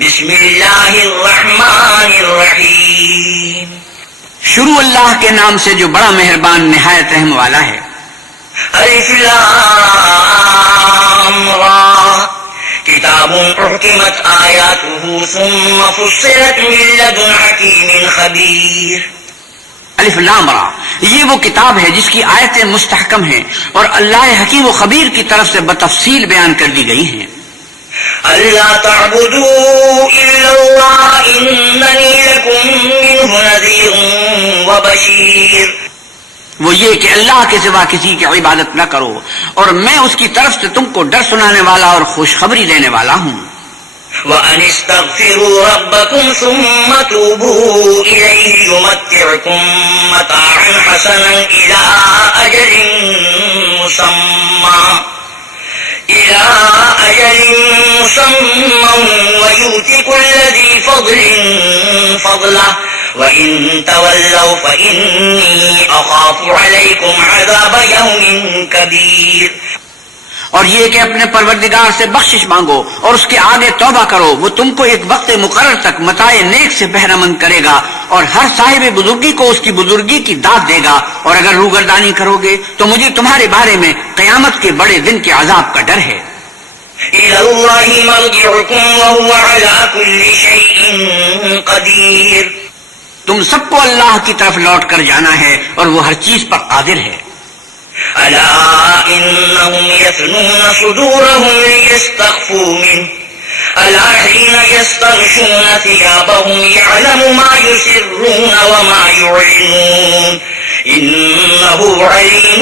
بسم اللہ الرحمن الرحیم. شروع اللہ کے نام سے جو بڑا مہربان نہایت رحم والا ہے. الف لام را کتاب احکمت آیاتہ ثم فصلت من لدن حکیم خبیر. الف لام را، یہ وہ کتاب ہے جس کی آیتیں مستحکم ہیں اور اللہ حکیم و خبیر کی طرف سے بتفصیل بیان کر دی گئی ہیں. اللہ تعبدوا الا اللہ اننی لکم منہ نذیر وبشیر. وہ یہ کہ اللہ کے سوا کسی کی عبادت نہ کرو اور میں اس کی طرف سے تم کو ڈر سنانے والا اور خوشخبری دینے والا ہوں. وَأَنِ اسْتَغْفِرُوا رَبَّكُمْ ثُمَّ تُوبُوا إِلَيْهِ يُمَتِّعْكُمْ مَتَاعًا حَسَنًا إِلَى أَجَلٍ مُّسَمًّى وَيُؤْتِ كُلَّ ذِي فَضْلٍ فَضْلَهُ وَإِن تَوَلَّوْا فَإِنِّي أَخَافُ عَلَيْكُمْ عَذَابَ يَوْمٍ كَبِيرٍ. اور یہ کہ اپنے پروردگار سے بخشش مانگو اور اس کے آگے توبہ کرو، وہ تم کو ایک وقت مقرر تک متاع نیک سے بہرہ مند کرے گا اور ہر صاحب بزرگی کو اس کی بزرگی کی داد دے گا. اور اگر روگردانی کرو گے تو مجھے تمہارے بارے میں قیامت کے بڑے دن کے عذاب کا ڈر ہے. إِلَى اللَّهِ مَرْجِعُكُمْ وَهُوَ عَلَى كُلِّ شَيْءٍ قَدِيرٌ. تم سب کو اللہ کی طرف لوٹ کر جانا ہے اور وہ ہر چیز پر قادر ہے. ألا إنهم يثنون صدورهم ليستخفوا منه ألا حين يستغشون ثيابهم يعلم ما يسرون وما يعلنون إنه عليم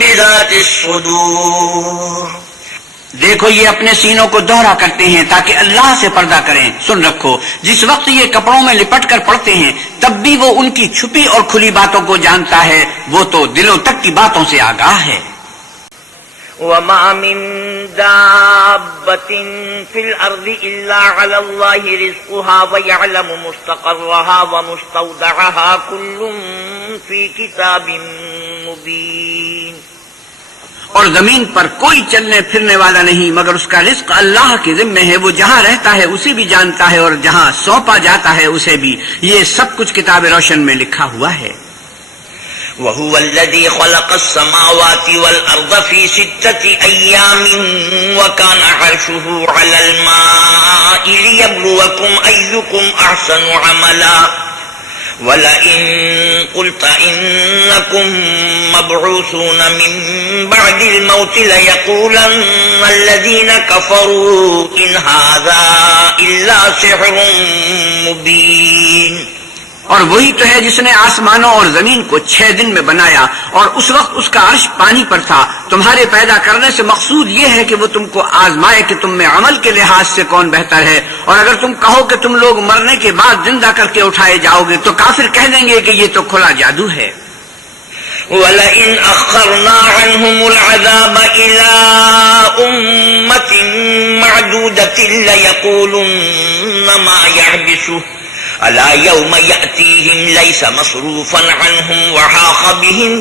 بذات الصدور. دیکھو یہ اپنے سینوں کو دوہرا کرتے ہیں تاکہ اللہ سے پردہ کریں. سن رکھو جس وقت یہ کپڑوں میں لپٹ کر پڑتے ہیں تب بھی وہ ان کی چھپی اور کھلی باتوں کو جانتا ہے، وہ تو دلوں تک کی باتوں سے آگاہ ہے. وما من دابة في الأرض إلا على الله رزقها ويعلم مستقرها ومستودعها كل في كتاب مبين. اور زمین پر کوئی چلنے پھرنے والا نہیں مگر اس کا رزق اللہ کے ذمے ہے. وہ جہاں رہتا ہے اسے بھی جانتا ہے اور جہاں سونپا جاتا ہے اسے بھی. یہ سب کچھ کتاب روشن میں لکھا ہوا ہے. وهو الذي خلق السماوات والأرض في 6 أيام وكان عرشه على الماء ليبلوكم أيكم أحسن عملا وَلَئِن قُلْتَ إِنَّكُمْ مَبْعُوثُونَ مِنْ بَعْدِ الْمَوْتِ لَيَقُولَنَّ الَّذِينَ كَفَرُوا إِنْ هَذَا إِلَّا سِحْرٌ مُبِينٌ. اور وہی تو ہے جس نے آسمانوں اور زمین کو 6 دن میں بنایا اور اس وقت اس کا عرش پانی پر تھا. تمہارے پیدا کرنے سے مقصود یہ ہے کہ وہ تم کو آزمائے کہ تم میں عمل کے لحاظ سے کون بہتر ہے. اور اگر تم کہو کہ تم لوگ مرنے کے بعد زندہ کر کے اٹھائے جاؤ گے تو کافر کہہ دیں گے کہ یہ تو کھلا جادو ہے. وَلَئِنْ أَخَّرْنَا عَنْهُمُ الْعَذَابَ إِلَىٰ أُمَّةٍ مَّعْدُودَةٍ لَيَقُولُنَّ مَا يَحْبِسُهُ أَلَا يَوْمَ يَأْتِيهِمْ لَيْسَ مَصْرُوفًا عَنْهُمْ وَحَاقَ بِهِمْ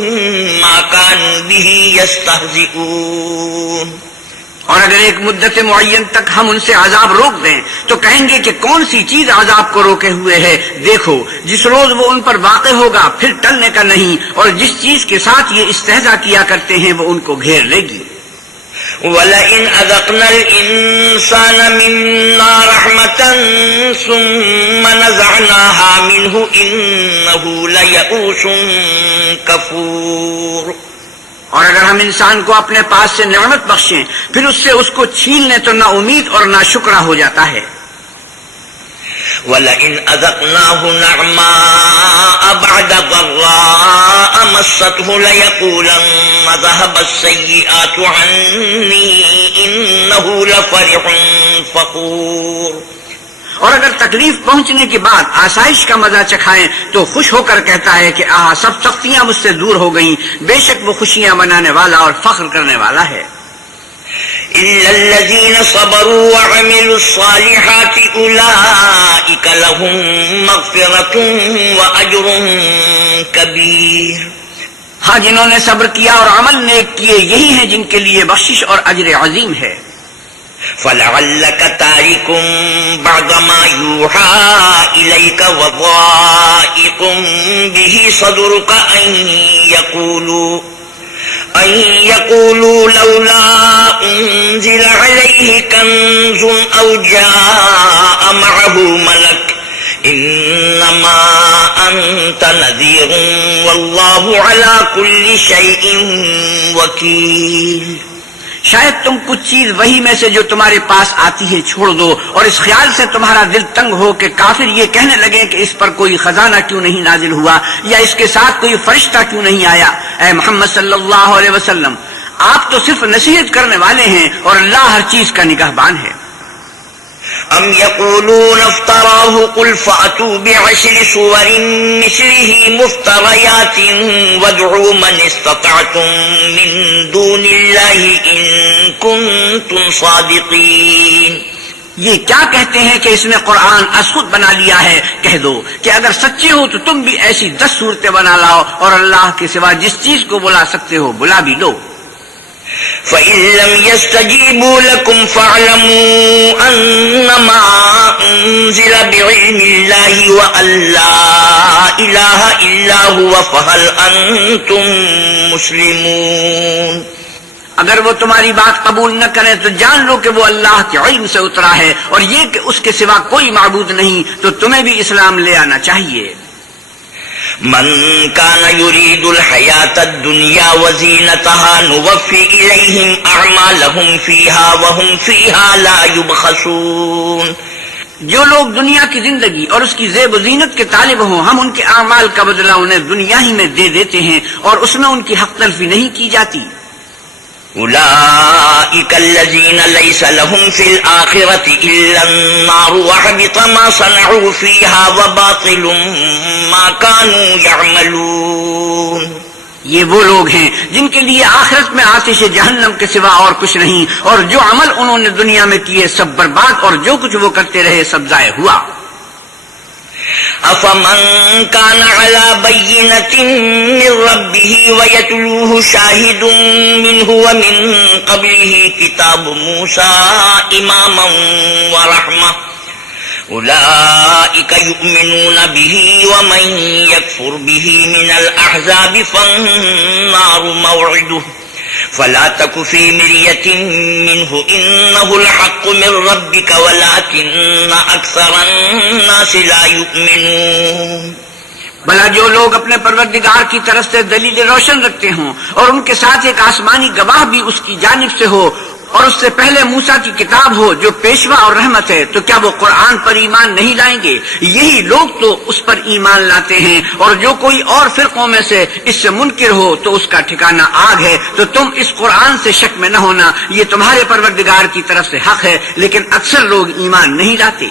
مَا كَانُوا بِهِ يَسْتَهْزِئُونَ. اور اگر ایک مدت معین تک ہم ان سے عذاب روک دیں تو کہیں گے کہ کون سی چیز عذاب کو روکے ہوئے ہے. دیکھو جس روز وہ ان پر واقع ہوگا پھر ٹلنے کا نہیں، اور جس چیز کے ساتھ یہ استہزاء کیا کرتے ہیں وہ ان کو گھیر لے گی. وَلَئِنْ أَذَقْنَا الْإِنسَانَ مِنَّا رَحْمَةً ثُمَّ نَزَعْنَاهَا مِنْهُ إِنَّهُ لَيَئُوسٌ كَفُورٌ. اور اگر ہم انسان کو اپنے پاس سے نعمت بخشیں پھر اس سے اس کو چھین لیں تو نا امید اور نا شکرہ ہو جاتا ہے. وَلَئِنْ أَذَقْنَاهُ نَعْمَاءَ بَعْدَ ضَرَّاءَ مَسَّتْهُ لَيَقُولَنَّ ذَهَبَ السَّيِّئَاتُ عَنِّي إِنَّهُ لَفَرِحٌ فَخُورٌ. اور اگر تکلیف پہنچنے کے بعد آسائش کا مزہ چکھائیں تو خوش ہو کر کہتا ہے کہ سب سختیاں مجھ سے دور ہو گئیں. بے شک وہ خوشیاں منانے والا اور فخر کرنے والا ہے. إِلَّا الَّذِينَ صَبَرُوا وَعَمِلُوا الصَّالِحَاتِ أُولَئِكَ لَهُم مَّغْفِرَةٌ وَأَجْرٌ كَبِيرٌ. ہاں جنہوں نے صبر کیا اور عمل نیک کیے یہی ہیں جن کے لیے بخشش اور اجر عظیم ہے. فَلَعَلَّكَ تَارِكٌ بعد ما يوحى إليك وضائق به صدرك أن يقولوا لولا أنزل عليه كنز أو جاء معه ملك إنما أنت نذير والله على كل شيء وكيل. شاید تم کچھ چیز وہی میں سے جو تمہارے پاس آتی ہے چھوڑ دو، اور اس خیال سے تمہارا دل تنگ ہو کہ کافر یہ کہنے لگے کہ اس پر کوئی خزانہ کیوں نہیں نازل ہوا، یا اس کے ساتھ کوئی فرشتہ کیوں نہیں آیا. اے محمد صلی اللہ علیہ وسلم، آپ تو صرف نصیحت کرنے والے ہیں اور اللہ ہر چیز کا نگہبان ہے. ام يقولون افتراه قل فأتوا بعشر سور مثله مفتريات وادعوا من استطعتم من دون الله إن كنتم صادقين. یہ کیا کہتے ہیں کہ اس نے قرآن از خود بنا لیا ہے؟ کہہ دو کہ اگر سچے ہو تو تم بھی ایسی 10 صورتیں بنا لاؤ اور اللہ کے سوا جس چیز کو بلا سکتے ہو بلا بھی لو. فَإِن لَّمْ يَسْتَجِيبُوا لَكُمْ فَاعْلَمُوا أَنَّمَا أُنزِلَ بِعِلْمِ اللَّهِ وَأَن لَّا إِلَٰهَ إِلَّا هُوَ فَهَلْ أَنتُم مُّسْلِمُونَ. اگر وہ تمہاری بات قبول نہ کریں تو جان لو کہ وہ اللہ کے علم سے اترا ہے، اور یہ کہ اس کے سوا کوئی معبود نہیں، تو تمہیں بھی اسلام لے آنا چاہیے. من كان يريد الحياة الدنيا وزينتها نوفي إليهم أعمالهم فيها وهم فيها لا يبخسون. جو لوگ دنیا کی زندگی اور اس کی زیب و زینت کے طالب ہوں، ہم ان کے اعمال کا بدلہ انہیں دنیا ہی میں دے دیتے ہیں اور اس میں ان کی حق تلفی نہیں کی جاتی. أولئك الذين ليس لهم في الآخرة إلا النار وحبط ما صنعوا فيها وباطل ما كانوا يعملون. یہ وہ لوگ ہیں جن کے لیے آخرت میں آتش جہنم کے سوا اور کچھ نہیں، اور جو عمل انہوں نے دنیا میں کیے سب برباد، اور جو کچھ وہ کرتے رہے سب ضائع ہوا. أفمن كان على بينة من ربه ويتلوه شاهد منه ومن قبله كتاب موسى إماما ورحمة أولئك يؤمنون به ومن يكفر به من الأحزاب فالنار موعده فلا تك في مرية منه إنه الحق من ربك ولكن أكثر الناس لا يؤمنون. بھلا جو لوگ اپنے پروردگار کی طرف سے دلیل روشن رکھتے ہوں اور ان کے ساتھ ایک آسمانی گواہ بھی اس کی جانب سے ہو اور اس سے پہلے موسیٰ کی کتاب ہو جو پیشوا اور رحمت ہے، تو کیا وہ قرآن پر ایمان نہیں لائیں گے؟ یہی لوگ تو اس پر ایمان لاتے ہیں، اور جو کوئی اور فرقوں میں سے اس سے منکر ہو تو اس کا ٹھکانہ آگ ہے. تو تم اس قرآن سے شک میں نہ ہونا، یہ تمہارے پروردگار کی طرف سے حق ہے، لیکن اکثر لوگ ایمان نہیں لاتے.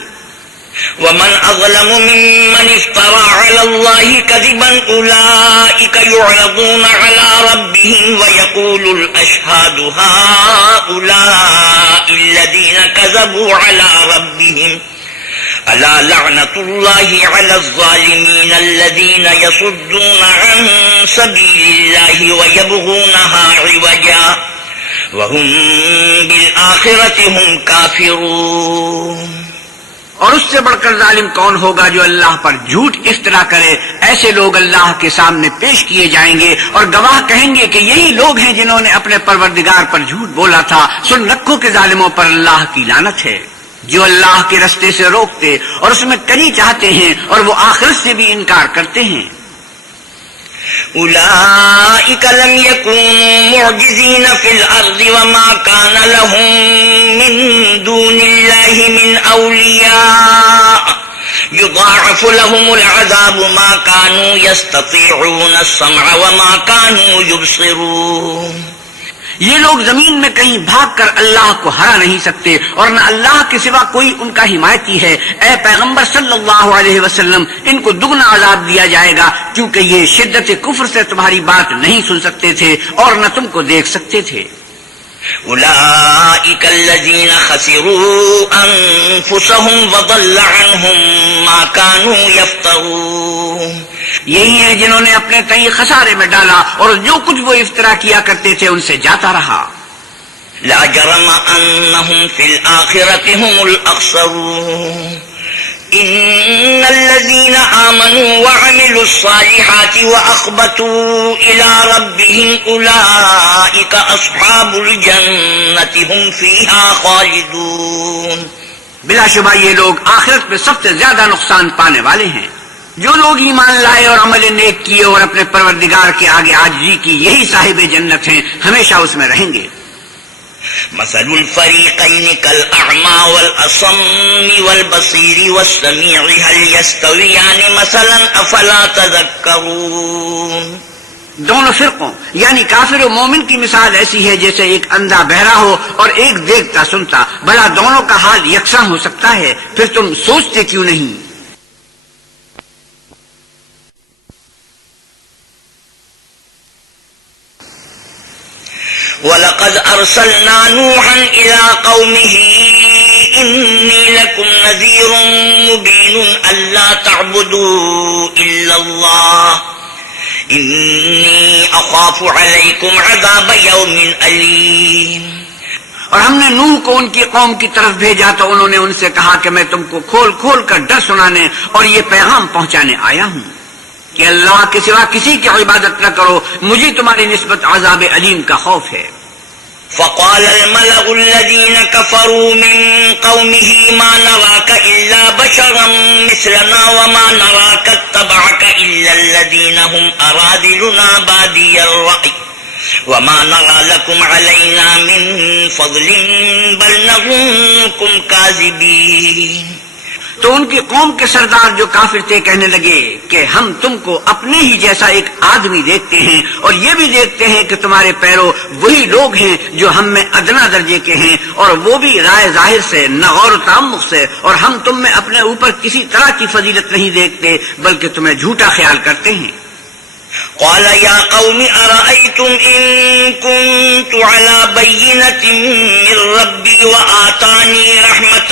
ومن أظلم ممن افترى على الله كذبا أولئك يعرضون على ربهم ويقول الأشهاد هؤلاء الذين كذبوا على ربهم ألا لعنة الله على الظالمين الذين يصدون عن سبيل الله ويبغونها عوجا وهم بالآخرة هم كافرون. اور اس سے بڑھ کر ظالم کون ہوگا جو اللہ پر جھوٹ افترا کرے؟ ایسے لوگ اللہ کے سامنے پیش کیے جائیں گے اور گواہ کہیں گے کہ یہی لوگ ہیں جنہوں نے اپنے پروردگار پر جھوٹ بولا تھا. سن رکھو کہ ظالموں پر اللہ کی لعنت ہے، جو اللہ کے رستے سے روکتے اور اس میں کری چاہتے ہیں اور وہ آخرت سے بھی انکار کرتے ہیں. أولئك لم يكونوا معجزين في الأرض وما كان لهم من دون الله من أولياء يضاعف لهم العذاب ما كانوا يستطيعون السمع وما كانوا يبصرون. یہ لوگ زمین میں کہیں بھاگ کر اللہ کو ہرا نہیں سکتے اور نہ اللہ کے سوا کوئی ان کا حمایتی ہے. اے پیغمبر صلی اللہ علیہ وسلم، ان کو دگنا عذاب دیا جائے گا کیونکہ یہ شدت کفر سے تمہاری بات نہیں سن سکتے تھے اور نہ تم کو دیکھ سکتے تھے. أولئك الذين خسروا أنفسهم وضل عنهم ما كانوا يفترون. یہی ہیں جنہوں نے اپنے تئیں خسارے میں ڈالا اور جو کچھ وہ افطرا کیا کرتے تھے ان سے جاتا رہا. لا جرم أنهم في الآخرة هم الأخسرون إن الذين آمنوا وعملوا الصالحات وأخبتوا إلى ربهم أولئك أصحاب الجنة هم فيها خالدون. بلا شبہ یہ لوگ آخرت میں سب سے زیادہ نقصان پانے والے ہیں. جو لوگ ایمان لائے اور عمل نیک کیے اور اپنے پروردگار کے آگے عاجزی کی، یہی صاحب جنت ہیں، ہمیشہ اس میں رہیں گے. مثل الفريقين كالأعمى والأصم والبصير والسميع هل يستويان مثلا أفلا تذكرون. دونوں فرقوں یعنی کافر و مومن کی مثال ایسی ہے جیسے ایک اندھا بہرا ہو اور ایک دیکھتا سنتا. بھلا دونوں کا حال یکساں ہو سکتا ہے؟ پھر تم سوچتے کیوں نہیں؟ وَلَقَدْ أَرْسَلْنَا نُوحًا إِلَىٰ قَوْمِهِ إِنِّي لَكُمْ نَذِيرٌ مُّبِينٌ أَلَّا تَعْبُدُوا إِلَّا اللَّهَ إِنِّي أَخَافُ عَلَيْكُمْ عَذَابَ يَوْمٍ أَلِيمٍ. اور ہم نے نوح کو ان کی قوم کی طرف بھیجا تو انہوں نے ان سے کہا کہ میں تم کو کھول کھول کر ڈر سنانے اور یہ پیغام پہنچانے آیا ہوں کہ اللہ کے سوا کسی کی عبادت نہ کرو، مجھے تمہاری نسبت عذاب علیم کا خوف ہے. فقال الملأ الذين كفروا من قومه ما نراك إلا بشرا مثلنا وما نراك اتبعك إلا الذين هم أرادلنا بادي الرأي وما نرى لكم علينا من فضل بل نظنكم كاذبين. تو ان کی قوم کے سردار جو کافر تھے کہنے لگے کہ ہم تم کو اپنے ہی جیسا ایک آدمی دیکھتے ہیں اور یہ بھی دیکھتے ہیں کہ تمہارے پیرو وہی لوگ ہیں جو ہم میں ادنا درجے کے ہیں، اور وہ بھی رائے ظاہر سے، نہ غور و تعمق سے، اور ہم تم میں اپنے اوپر کسی طرح کی فضیلت نہیں دیکھتے بلکہ تمہیں جھوٹا خیال کرتے ہیں. قال يا قوم أرأيتم إن كنت على بينة من ربي وآتاني رحمة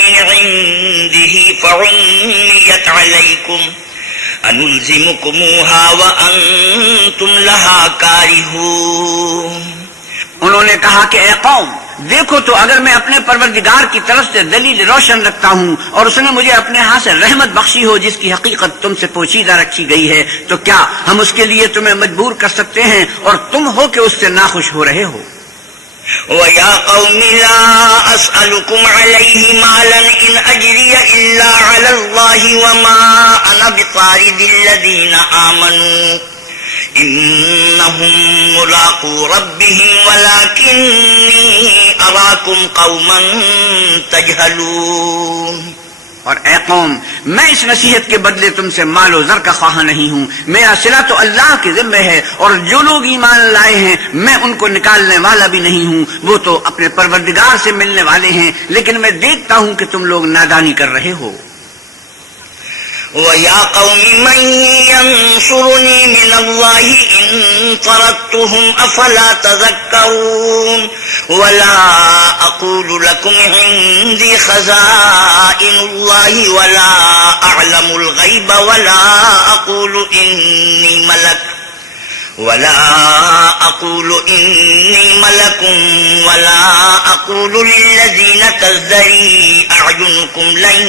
من عنده فعميت عليكم أنلزمكموها وأنتم لها كارهون. انہوں نے کہا کہ اے قوم، دیکھو تو اگر میں اپنے پروردگار کی طرف سے دلیل روشن رکھتا ہوں اور اس نے مجھے اپنے ہاں سے رحمت بخشی ہو جس کی حقیقت تم سے پوشیدہ رکھی گئی ہے، تو کیا ہم اس کے لیے تمہیں مجبور کر سکتے ہیں اور تم ہو کہ اس سے ناخوش ہو رہے ہو؟ وَيَا قَوْمِ لَا أَسْأَلُكُمْ عَلَيْهِ مَالًا إِنْ أَجْرِيَ إِلَّا عَلَى اللَّهِ وَمَا أَنَا بِطَارِدِ الَّذِينَ آمَنُوا إِنَّهُمْ مُلَاقُو رَبِّهِمْ وَلَكِنِّي أَرَاكُمْ قَوْمًا تَجْهَلُونَ. اور اے قوم، میں اس نصیحت کے بدلے تم سے مال و زر کا خواہاں نہیں ہوں. میرا صلہ تو اللہ کے ذمہ ہے، اور جو لوگ ایمان لائے ہیں میں ان کو نکالنے والا بھی نہیں ہوں. وہ تو اپنے پروردگار سے ملنے والے ہیں، لیکن میں دیکھتا ہوں کہ تم لوگ نادانی کر رہے ہو. وَيَا قَوْمِ مَنْ يَنْصُرُنِي مِنَ اللَّهِ إِن طَرَدتُّهُمْ أَفَلَا تَذَكَّرُونَ. وَلَا أَقُولُ لَكُمْ عِنْدِي خَزَائِنُ اللَّهِ وَلَا أَعْلَمُ الْغَيْبَ وَلَا أَقُولُ إِنِّي مَلَكٌ وَلَا أَقُولُ لِلَّذِينَ تَزْدَرِي أَعْيُنُكُمْ لَن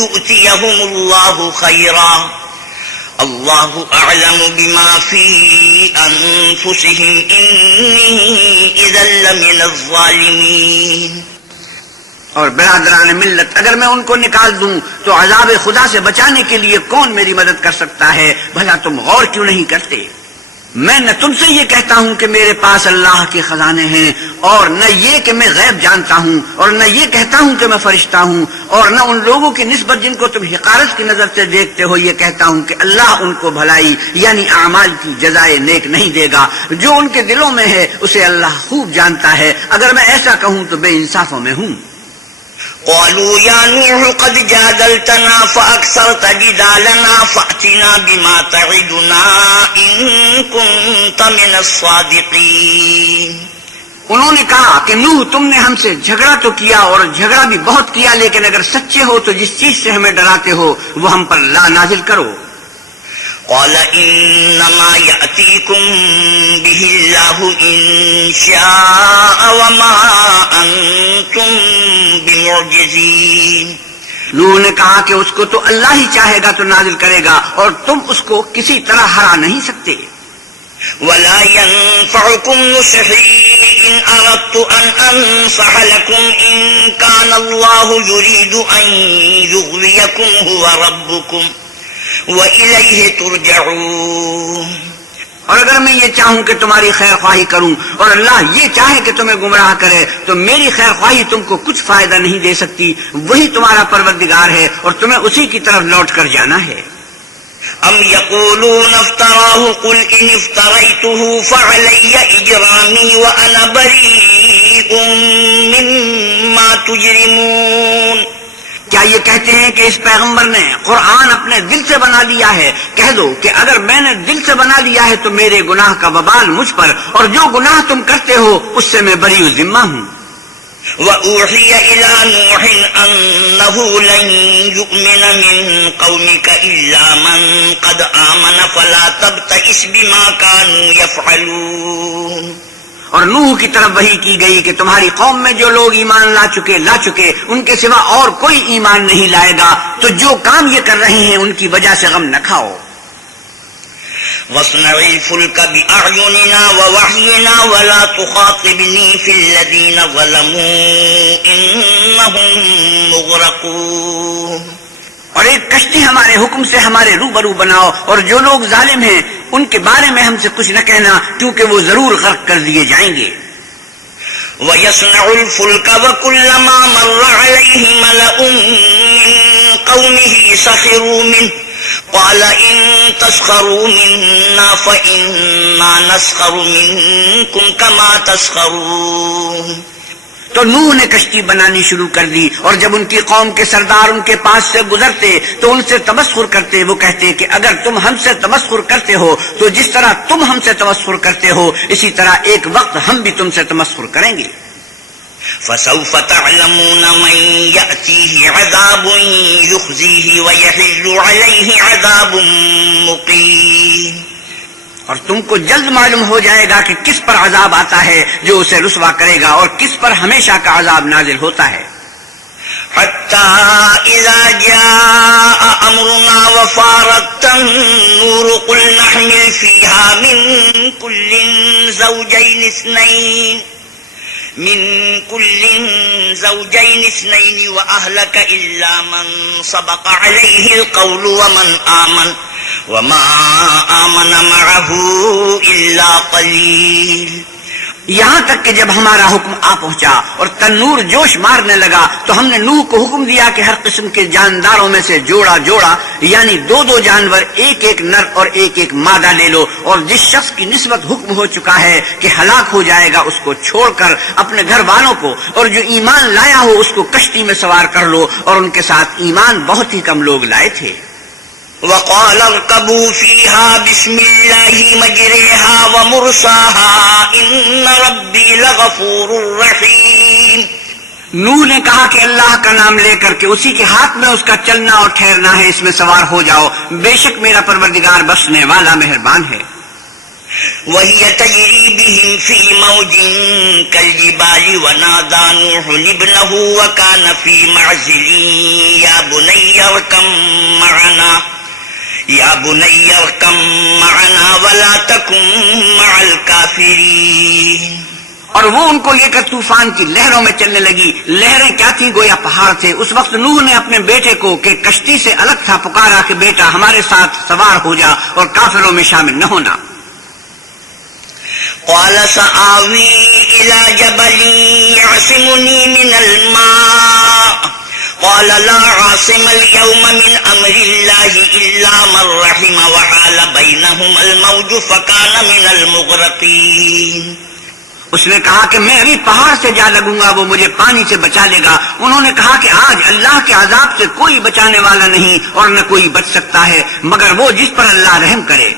يُؤْتِيَهُمُ اللَّهُ خَيْرًا اللَّهُ أَعْلَمُ بِمَا فِي أَنفُسِهِمْ إِنِّي إِذًا لَّمِنَ الظَّالِمِينَ. اور برادران ملت، اگر میں ان کو نکال دوں تو عذاب خدا سے بچانے کے لیے کون میری مدد کر سکتا ہے؟ بھلا تم غور کیوں نہیں کرتے؟ میں نہ تم سے یہ کہتا ہوں کہ میرے پاس اللہ کے خزانے ہیں، اور نہ یہ کہ میں غیب جانتا ہوں، اور نہ یہ کہتا ہوں کہ میں فرشتہ ہوں، اور نہ ان لوگوں کی نسبت جن کو تم حقارت کی نظر سے دیکھتے ہو یہ کہتا ہوں کہ اللہ ان کو بھلائی یعنی اعمال کی جزائے نیک نہیں دے گا. جو ان کے دلوں میں ہے اسے اللہ خوب جانتا ہے. اگر میں ایسا کہوں تو بے انصافوں میں ہوں. قالوا يا نوح قد جادلتنا فأكثرت جدالنا فأتنا بما تعدنا إن كنت من الصادقين. انہوں نے کہا کہ نوح، تم نے ہم سے جھگڑا تو کیا اور جھگڑا بھی بہت کیا، لیکن اگر سچے ہو تو جس چیز سے ہمیں ڈراتے ہو وہ ہم پر لا نازل کرو. قال إنما يأتيكم به الله إن شاء وما أنتم بمعجزين. نوح نے کہا کہ اس کو تو اللہ ہی چاہے گا تو نازل کرے گا اور تم اس کو کسی طرح ہرا نہیں سکتے. ولا ينفعكم نصحي إن أردت أن أنصح لكم إن كان الله يريد أن يغويكم هو ربكم وَإِلَيْهِ تُرْجَعُونَ. اور اگر میں یہ چاہوں کہ تمہاری خیر خواہی کروں اور اللہ یہ چاہے کہ تمہیں گمراہ کرے تو میری خیر خواہی تم کو کچھ فائدہ نہیں دے سکتی. وہی تمہارا پروردگار ہے اور تمہیں اسی کی طرف لوٹ کر جانا ہے. أَمْ يَقُولُونَ افْتَرَاهُ قُلْ إِنِ افْتَرَيْتُهُ فَعَلَيَّ إِجْرَامِي وَأَنَا بَرِيءٌ مِّمَّا تُجْرِمُونَ. کیا یہ کہتے ہیں کہ اس پیغمبر نے قرآن اپنے دل سے بنا دیا ہے؟ کہہ دو کہ اگر میں نے دل سے بنا دیا ہے تو میرے گناہ کا وبال مجھ پر، اور جو گناہ تم کرتے ہو اس سے میں بری ذمہ ہوں. وَأُوحِيَ إِلَى نُوحٍ أَنَّهُ لَن يُؤْمِنَ مِن قَوْمِكَ إِلَّا مَن قَدْ آمَنَ فَلَا تَبْتَئِسْ بِمَا كَانُوا يَفْعَلُونَ. اور نوح کی طرف وحی کی گئی کہ تمہاری قوم میں جو لوگ ایمان لا چکے ان کے سوا اور کوئی ایمان نہیں لائے گا، تو جو کام یہ کر رہے ہیں ان کی وجہ سے غم نہ کھاؤ. وَاصْنَعِ الْفُلْكَ بِأَعْيُنِنَا وَوَحْيِنَا وَلَا تُخَاطِبْنِي فِي الَّذِينَ ظَلَمُوا إِنَّهُمْ مُغْرَقُونَ. اور ایک کشتی ہمارے حکم سے ہمارے روبرو بناؤ، اور جو لوگ ظالم ہیں ان کے بارے میں ہم سے کچھ نہ کہنا کیونکہ وہ ضرور غرق کر دیے جائیں گے. وَيَصْنَعُ الْفُلْكَ وَكُلَّمَا مَرَّ عَلَيْهِ مَلَأٌ مِّن قَوْمِهِ سَخِرُوا مِنْهُ قَالَ إِن تَسْخَرُوا مِنَّا فَإِنَّا نَسْخَرُ مِنكُمْ كَمَا تَسْخَرُونَ. تو نوح نے کشتی بنانی شروع کر دی، اور جب ان کی قوم کے سردار ان کے پاس سے گزرتے تو ان سے تمسخر کرتے. وہ کہتے کہ اگر تم ہم سے تمسخر کرتے ہو تو جس طرح تم ہم سے تمسخر کرتے ہو اسی طرح ایک وقت ہم بھی تم سے تمسخر کریں گے. فَسَوْفَ تَعْلَمُونَ مَن يَأْتِيهِ عَذَابٌ يُخْزِيهِ وَيَحِلُّ عَلَيْهِ عَذَابٌ مُقِيمٌ. اور تم کو جلد معلوم ہو جائے گا کہ کس پر عذاب آتا ہے جو اسے رسوا کرے گا اور کس پر ہمیشہ کا عذاب نازل ہوتا ہے. حَتَّى إِذَا جَاءَ أَمْرُنَا وَفَارَتِ النُّورُ قُلْ نَحْمِلُ فِيهَا مِن كُلٍّ زَوْجَيْنِ اثْنَيْنِ وَأَهْلَكَ إِلَّا مَن سَبَقَ عَلَيْهِ الْقَوْلُ وَمَنْ آمَنَ وَمَا آمَنَ مَعَهُ إِلَّا قَلِيلٌ. یہاں تک کہ جب ہمارا حکم آ پہنچا اور تنور جوش مارنے لگا تو ہم نے نوح کو حکم دیا کہ ہر قسم کے جانداروں میں سے جوڑا یعنی 2 جانور، ایک نر اور ایک مادہ لے لو، اور جس شخص کی نسبت حکم ہو چکا ہے کہ ہلاک ہو جائے گا اس کو چھوڑ کر اپنے گھر والوں کو، اور جو ایمان لایا ہو اس کو کشتی میں سوار کر لو. اور ان کے ساتھ ایمان بہت ہی کم لوگ لائے تھے. وَقَالَ ارْكَبُوا فِيهَا بِسْمِ اللَّهِ مَجْرَاهَا وَمُرْسَاهَا إِنَّ رَبِّي لَغَفُورٌ رَّحِيمٌ. نوح نے کہا کہ اللہ کا نام لے کر کے اسی کے ہاتھ میں اس کا چلنا اور ٹھہرنا ہے، اس میں سوار ہو جاؤ، بے شک میرا پروردگار بخشنے والا مہربان ہے. وَهِيَ تَجْرِي بِهِمْ فِي مَوْجٍ كَالْجِبَالِ وَنَادَىٰ نُوحٌ ابْنَهُ وَكَانَ فِي مَعْزِلٍ يَا بُنَيَّ ارْكَب مَّعَنَا وَلَا تَكُن مَّعَ الْكَافِرِينَ. اور وہ ان کو لے کر طوفان کی لہروں میں چلنے لگی. لہریں کیا تھی؟ گویا پہاڑ تھے. اس وقت نوح نے اپنے بیٹے کو کہ کشتی سے الگ تھا پکارا کہ بیٹا ہمارے ساتھ سوار ہو جا اور کافروں میں شامل نہ ہونا. قال سآوي إلى جبل يعصمني من الماء قال لا عاصم اليوم من أمر الله إلا من رحم وحال بينهما الموج فكان من المغرقين. اس نے کہا کہ میں ابھی پہاڑ سے جا لگوں گا، وہ مجھے پانی سے بچا لے گا. انہوں نے کہا کہ آج اللہ کے عذاب سے کوئی بچانے والا نہیں اور نہ کوئی بچ سکتا ہے مگر وہ جس پر اللہ رحم کرے.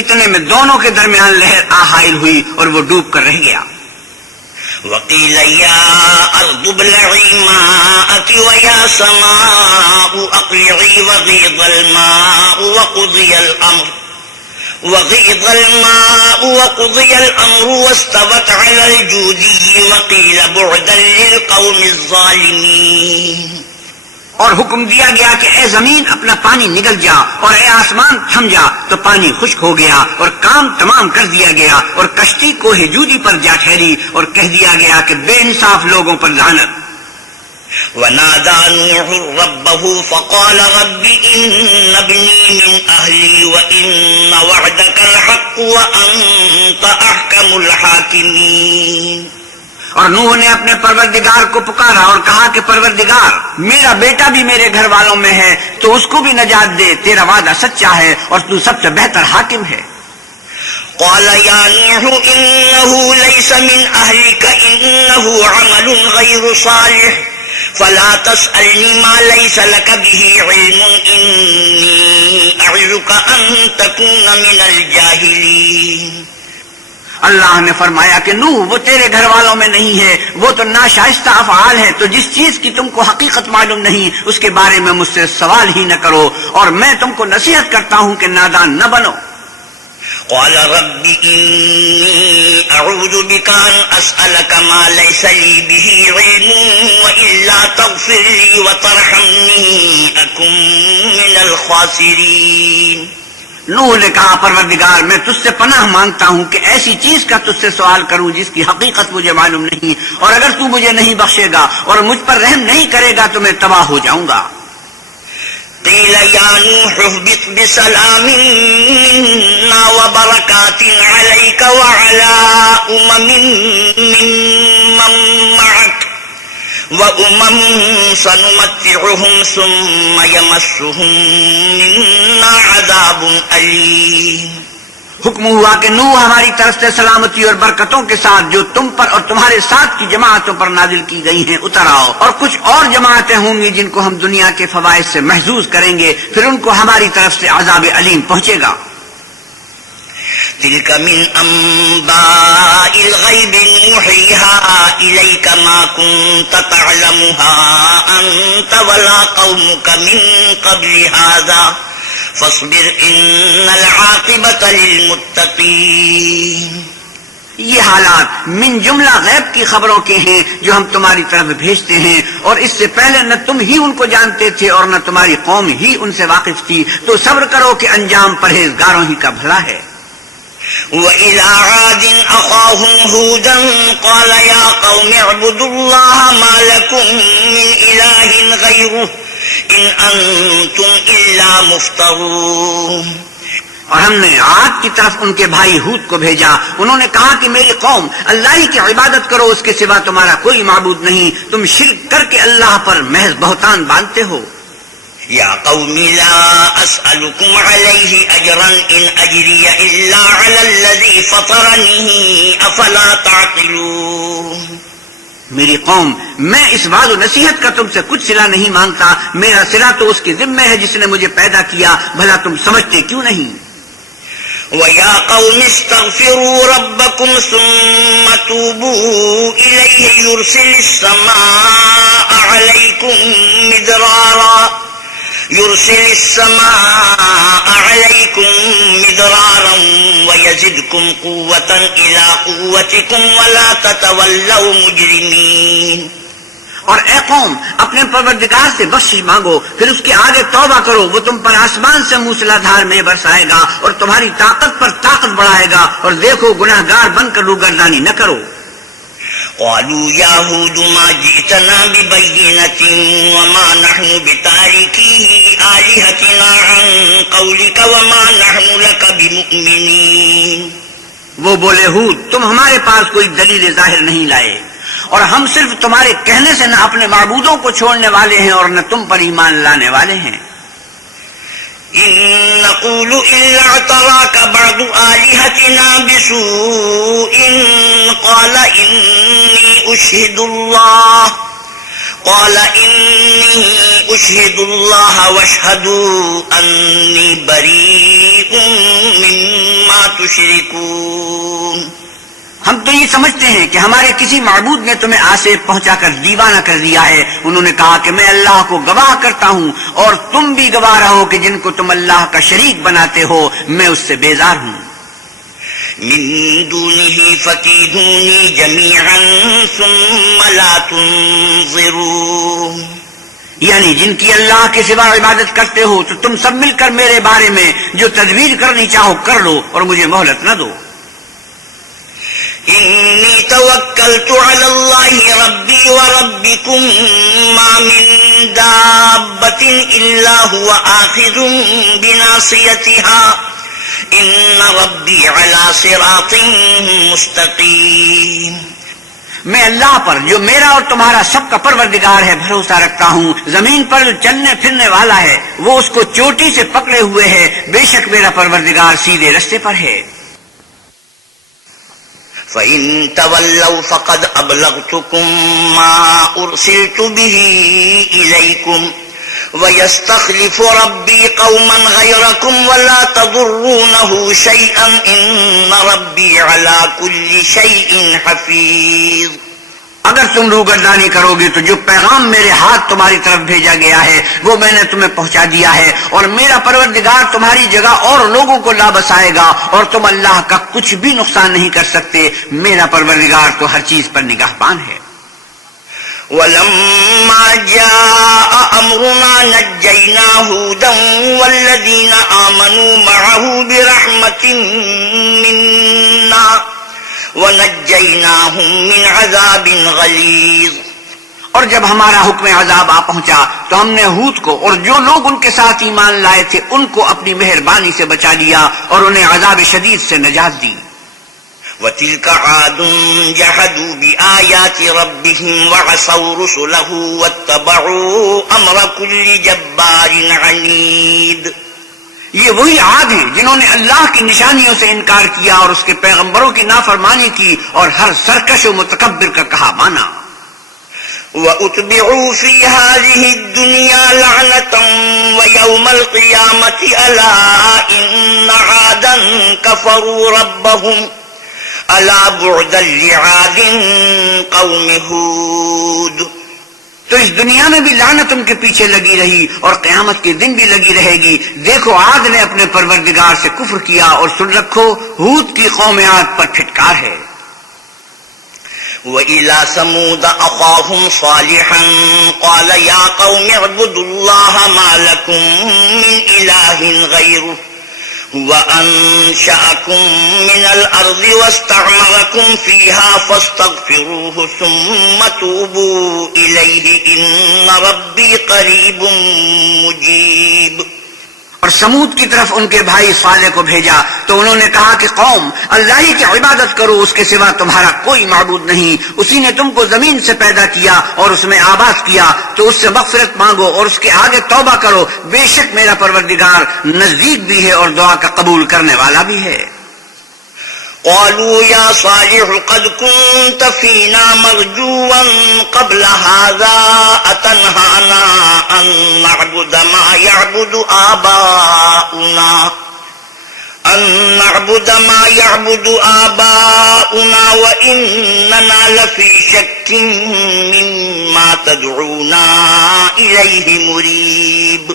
اتنے میں دونوں کے درمیان لہر حائل ہوئی اور وہ ڈوب کر رہ گیا. وقيل يا أرض ابلعي ماءك ويا سماء أقلعي وغيض الماء وقضي الأمر وغيض الماء وقضي الأمر واستوت على الجودي وقيل بعدا للقوم الظالمين. اور حکم دیا گیا کہ اے زمین اپنا پانی نگل جا اور اے آسمان تھم جا، تو پانی خشک ہو گیا اور کام تمام کر دیا گیا اور کشتی کوہ جودی پر جا ٹھہری اور کہہ دیا گیا کہ بے انصاف لوگوں پر لعنت. ونادى نوح ربه فقال رب إن ابني من أهلي وإن وعدك الحق وأنت أحكم الحاكمين. اور نوح نے اپنے پروردگار کو پکارا اور کہا کہ پروردگار، میرا بیٹا بھی میرے گھر والوں میں ہے، تو اس کو بھی نجات دے، تیرا وعدہ سچا ہے اور تو سب سے بہتر حاکم ہے. قال يا نوح إنه ليس من أهلك إنه عمل غير صالح فلا تسألني ما ليس لك به علم إني أعظك أن تكون من الجاهلين. اللہ نے فرمایا کہ نوح، وہ تیرے گھر والوں میں نہیں ہے، وہ تو ناشائستہ افعال ہے، تو جس چیز کی تم کو حقیقت معلوم نہیں اس کے بارے میں مجھ سے سوال ہی نہ کرو، اور میں تم کو نصیحت کرتا ہوں کہ نادان نہ بنو. قال رب إني أعوذ بك أن أسألك ما ليس لي به علم وإلا تغفر لي وترحمني أكن من الخاسرين. نوح نے کہا پروردگار، میں تجھ سے پناہ مانگتا ہوں کہ ایسی چیز کا تجھ سے سوال کروں جس کی حقیقت مجھے معلوم نہیں، اور اگر تو مجھے نہیں بخشے گا اور مجھ پر رحم نہیں کرے گا تو میں تباہ ہو جاؤں گا. قيل يا نوح اهبط بسلام منا وبركات عليك وعلى ممن معك سنمتعهم ثم يمسهم منا عذاب أليم. حکم ہوا کہ نوح ہماری طرف سے سلامتی اور برکتوں کے ساتھ جو تم پر اور تمہارے ساتھ کی جماعتوں پر نازل کی گئی ہیں اتر آؤ، اور کچھ اور جماعتیں ہوں گی جن کو ہم دنیا کے فوائد سے محظوظ کریں گے، پھر ان کو ہماری طرف سے عذاب علیم پہنچے گا. تلك من أنباء الغيب نوحيها إليك ما كنت تعلمها أنت ولا قومك من قبل هذا فاصبر إن العاقبة للمتقين. یہ حالات من جملہ غیب کی خبروں کے ہیں جو ہم تمہاری طرف بھیجتے ہیں، اور اس سے پہلے نہ تم ہی ان کو جانتے تھے اور نہ تمہاری قوم ہی ان سے واقف تھی، تو صبر کرو کہ انجام پرہیزگاروں ہی کا بھلا ہے. وَإِلَىٰ عَادٍ أَخَاهُمْ هُودًا قَالَ يَا قَوْمِ اعْبُدُوا اللَّهَ مَا لَكُم مِّنْ إِلَٰهٍ غَيْرُهُ إِنْ أَنتُمْ إِلَّا مُفْتَرُونَ. اور ہم نے عاد کی طرف ان کے بھائی ہود کو بھیجا، انہوں نے کہا کہ میری قوم، اللہ ہی کی عبادت کرو، اس کے سوا تمہارا کوئی معبود نہیں، تم شرک کر کے اللہ پر محض بہتان باندھتے ہو. يا قوم لا أسألكم عليه أجرا إن أجري إلا على الذي فطرني أفلا تعقلون. میری قوم، میں اس وعد و نصیحت کا تم سے کچھ صلہ نہیں مانگتا، میرا صلہ تو اس کے ذمہ ہے جس نے مجھے پیدا کیا، بھلا تم سمجھتے کیوں نہیں. وَيَا قَوْمِ اسْتَغْفِرُوا رَبَّكُمْ ثُمَّ تُوبُوا إِلَيْهِ يُرْسِلِ السَّمَاءَ عَلَيْكُمْ مِدْرَارًا وَيَزِدْكُمْ قُوَّةً إِلَىٰ قُوَّتِكُمْ وَلَا تَتَوَلَّوْا مُجْرِمِينَ. اور اے قوم، اپنے پروردگار سے بخشش مانگو، پھر اس کے آگے توبہ کرو، وہ تم پر آسمان سے موسلا دھار میں برسائے گا اور تمہاری طاقت پر طاقت بڑھائے گا، اور دیکھو گناہ گار بن کر روگردانی نہ کرو. قالوا يا هود ما جئتنا ببينة وما نحن بتاركي آلهتنا عن قولك وما نحن لك بمؤمنين. وہ بولے ہود، تم ہمارے پاس کوئی دلیل ظاہر نہیں لائے، اور ہم صرف تمہارے کہنے سے نہ اپنے معبودوں کو چھوڑنے والے ہیں اور نہ تم پر ایمان لانے والے ہیں. إن نقول إلا اعتراك بعض آلهتنا بسوء قال إني أشهد الله واشهدوا أني بريء مما تشركون. ہم تو یہ سمجھتے ہیں کہ ہمارے کسی معبود نے تمہیں آسیب پہنچا کر دیوانہ کر دیا ہے. انہوں نے کہا کہ میں اللہ کو گواہ کرتا ہوں اور تم بھی گواہ رہو کہ جن کو تم اللہ کا شریک بناتے ہو میں اس سے بیزار ہوں. من دونه فكيدوني جميعا ثم لا تنظرون. یعنی جن کی اللہ کے سوا عبادت کرتے ہو تو تم سب مل کر میرے بارے میں جو تدبیر کرنی چاہو کر لو اور مجھے مہلت نہ دو. إني توكلت على الله ربي وربكم ما من دابة إلا هو آخذ بناصيتها إن ربي على صراط مستقيم. میں اللہ پر جو میرا اور تمہارا سب کا پروردگار ہے بھروسہ رکھتا ہوں. زمین پر جو چلنے پھرنے والا ہے وہ اس کو چوٹی سے پکڑے ہوئے ہے. بے شک میرا پروردگار سیدھے رستے پر ہے. فإن تولوا فقد أبلغتكم ما أرسلت به إليكم ويستخلف ربي قوما غيركم ولا تضرونه شيئا إن ربي على كل شيء حفيظ. اگر تم روگردانی کرو گے تو جو پیغام میرے ہاتھ تمہاری طرف بھیجا گیا ہے وہ میں نے تمہیں پہنچا دیا ہے اور میرا پروردگار تمہاری جگہ اور لوگوں کو لا بسائے گا اور تم اللہ کا کچھ بھی نقصان نہیں کر سکتے. میرا پروردگار تو ہر چیز پر نگہبان ہے. ولما جاء أمرنا نجينا هودا والذين آمنوا معه برحمة منا وَنَجَّيْنَاهُمْ مِنْ عَذَابٍ غَلِيظٍ. اور جب ہمارا حکم عذاب آ پہنچا تو ہم نے ہود کو اور جو لوگ ان کے ساتھ ایمان لائے تھے ان کو اپنی مہربانی سے بچا لیا اور انہیں عذاب شدید سے نجات دی. وَتِلْكَ عَادٌ جَحَدُوا بِآيَاتِ رَبِّهِمْ وَعَصَوْا رُسُلَهُ وَاتَّبَعُوا أَمْرَ كُلِّ جَبَّارٍ عَنِيدٍ. یہ وہی عاد ہیں جنہوں نے اللہ کی نشانیوں سے انکار کیا اور اس کے پیغمبروں کی نافرمانی کی اور ہر سرکش و متکبر کا کہا مانا. وَأُتْبِعُوا فِي هَذِهِ الدُّنْيَا لَعْنَةً وَيَوْمَ الْقِيَامَةِ أَلَا إِنَّ عَادًا كَفَرُوا رَبَّهُمْ أَلَا بُعْدًا لِعَادٍ قَوْمِ هُودٍ. تو اس دنیا میں بھی لعنت ان کے پیچھے لگی رہی اور قیامت کے دن بھی لگی رہے گی. دیکھو عاد نے اپنے پروردگار سے کفر کیا اور سن رکھو ہود کی قوم عاد پر پھٹکار ہے. وَإِلَى ثَمُودَ أَخَاهُمْ صَالِحًا قَالَ يَا قَوْمِ اعْبُدُوا اللَّهَ مَا لَكُمْ مِنْ إِلَٰهٍ غَيْرُهُ وَأَنشَأَكُمْ مِنَ الْأَرْضِ وَاسْتَعْمَرَكُمْ فِيهَا فَاسْتَغْفِرُوهُ ثُمَّ تُوبُوا إِلَيْهِ إِنَّ رَبِّي قَرِيبٌ مُجِيبٌ. اور سمود کی طرف ان کے بھائی صالح کو بھیجا تو انہوں نے کہا کہ قوم اللہ ہی کی عبادت کرو، اس کے سوا تمہارا کوئی معبود نہیں. اسی نے تم کو زمین سے پیدا کیا اور اس میں آباد کیا تو اس سے مغفرت مانگو اور اس کے آگے توبہ کرو. بے شک میرا پروردگار نزدیک بھی ہے اور دعا کا قبول کرنے والا بھی ہے. قالوا يا صالح قد كنت فينا مرجوا قبل هذا أتنهانا أن نعبد ما يعبد آباؤنا وإننا لفي شك مما تدعونا إليه مريب.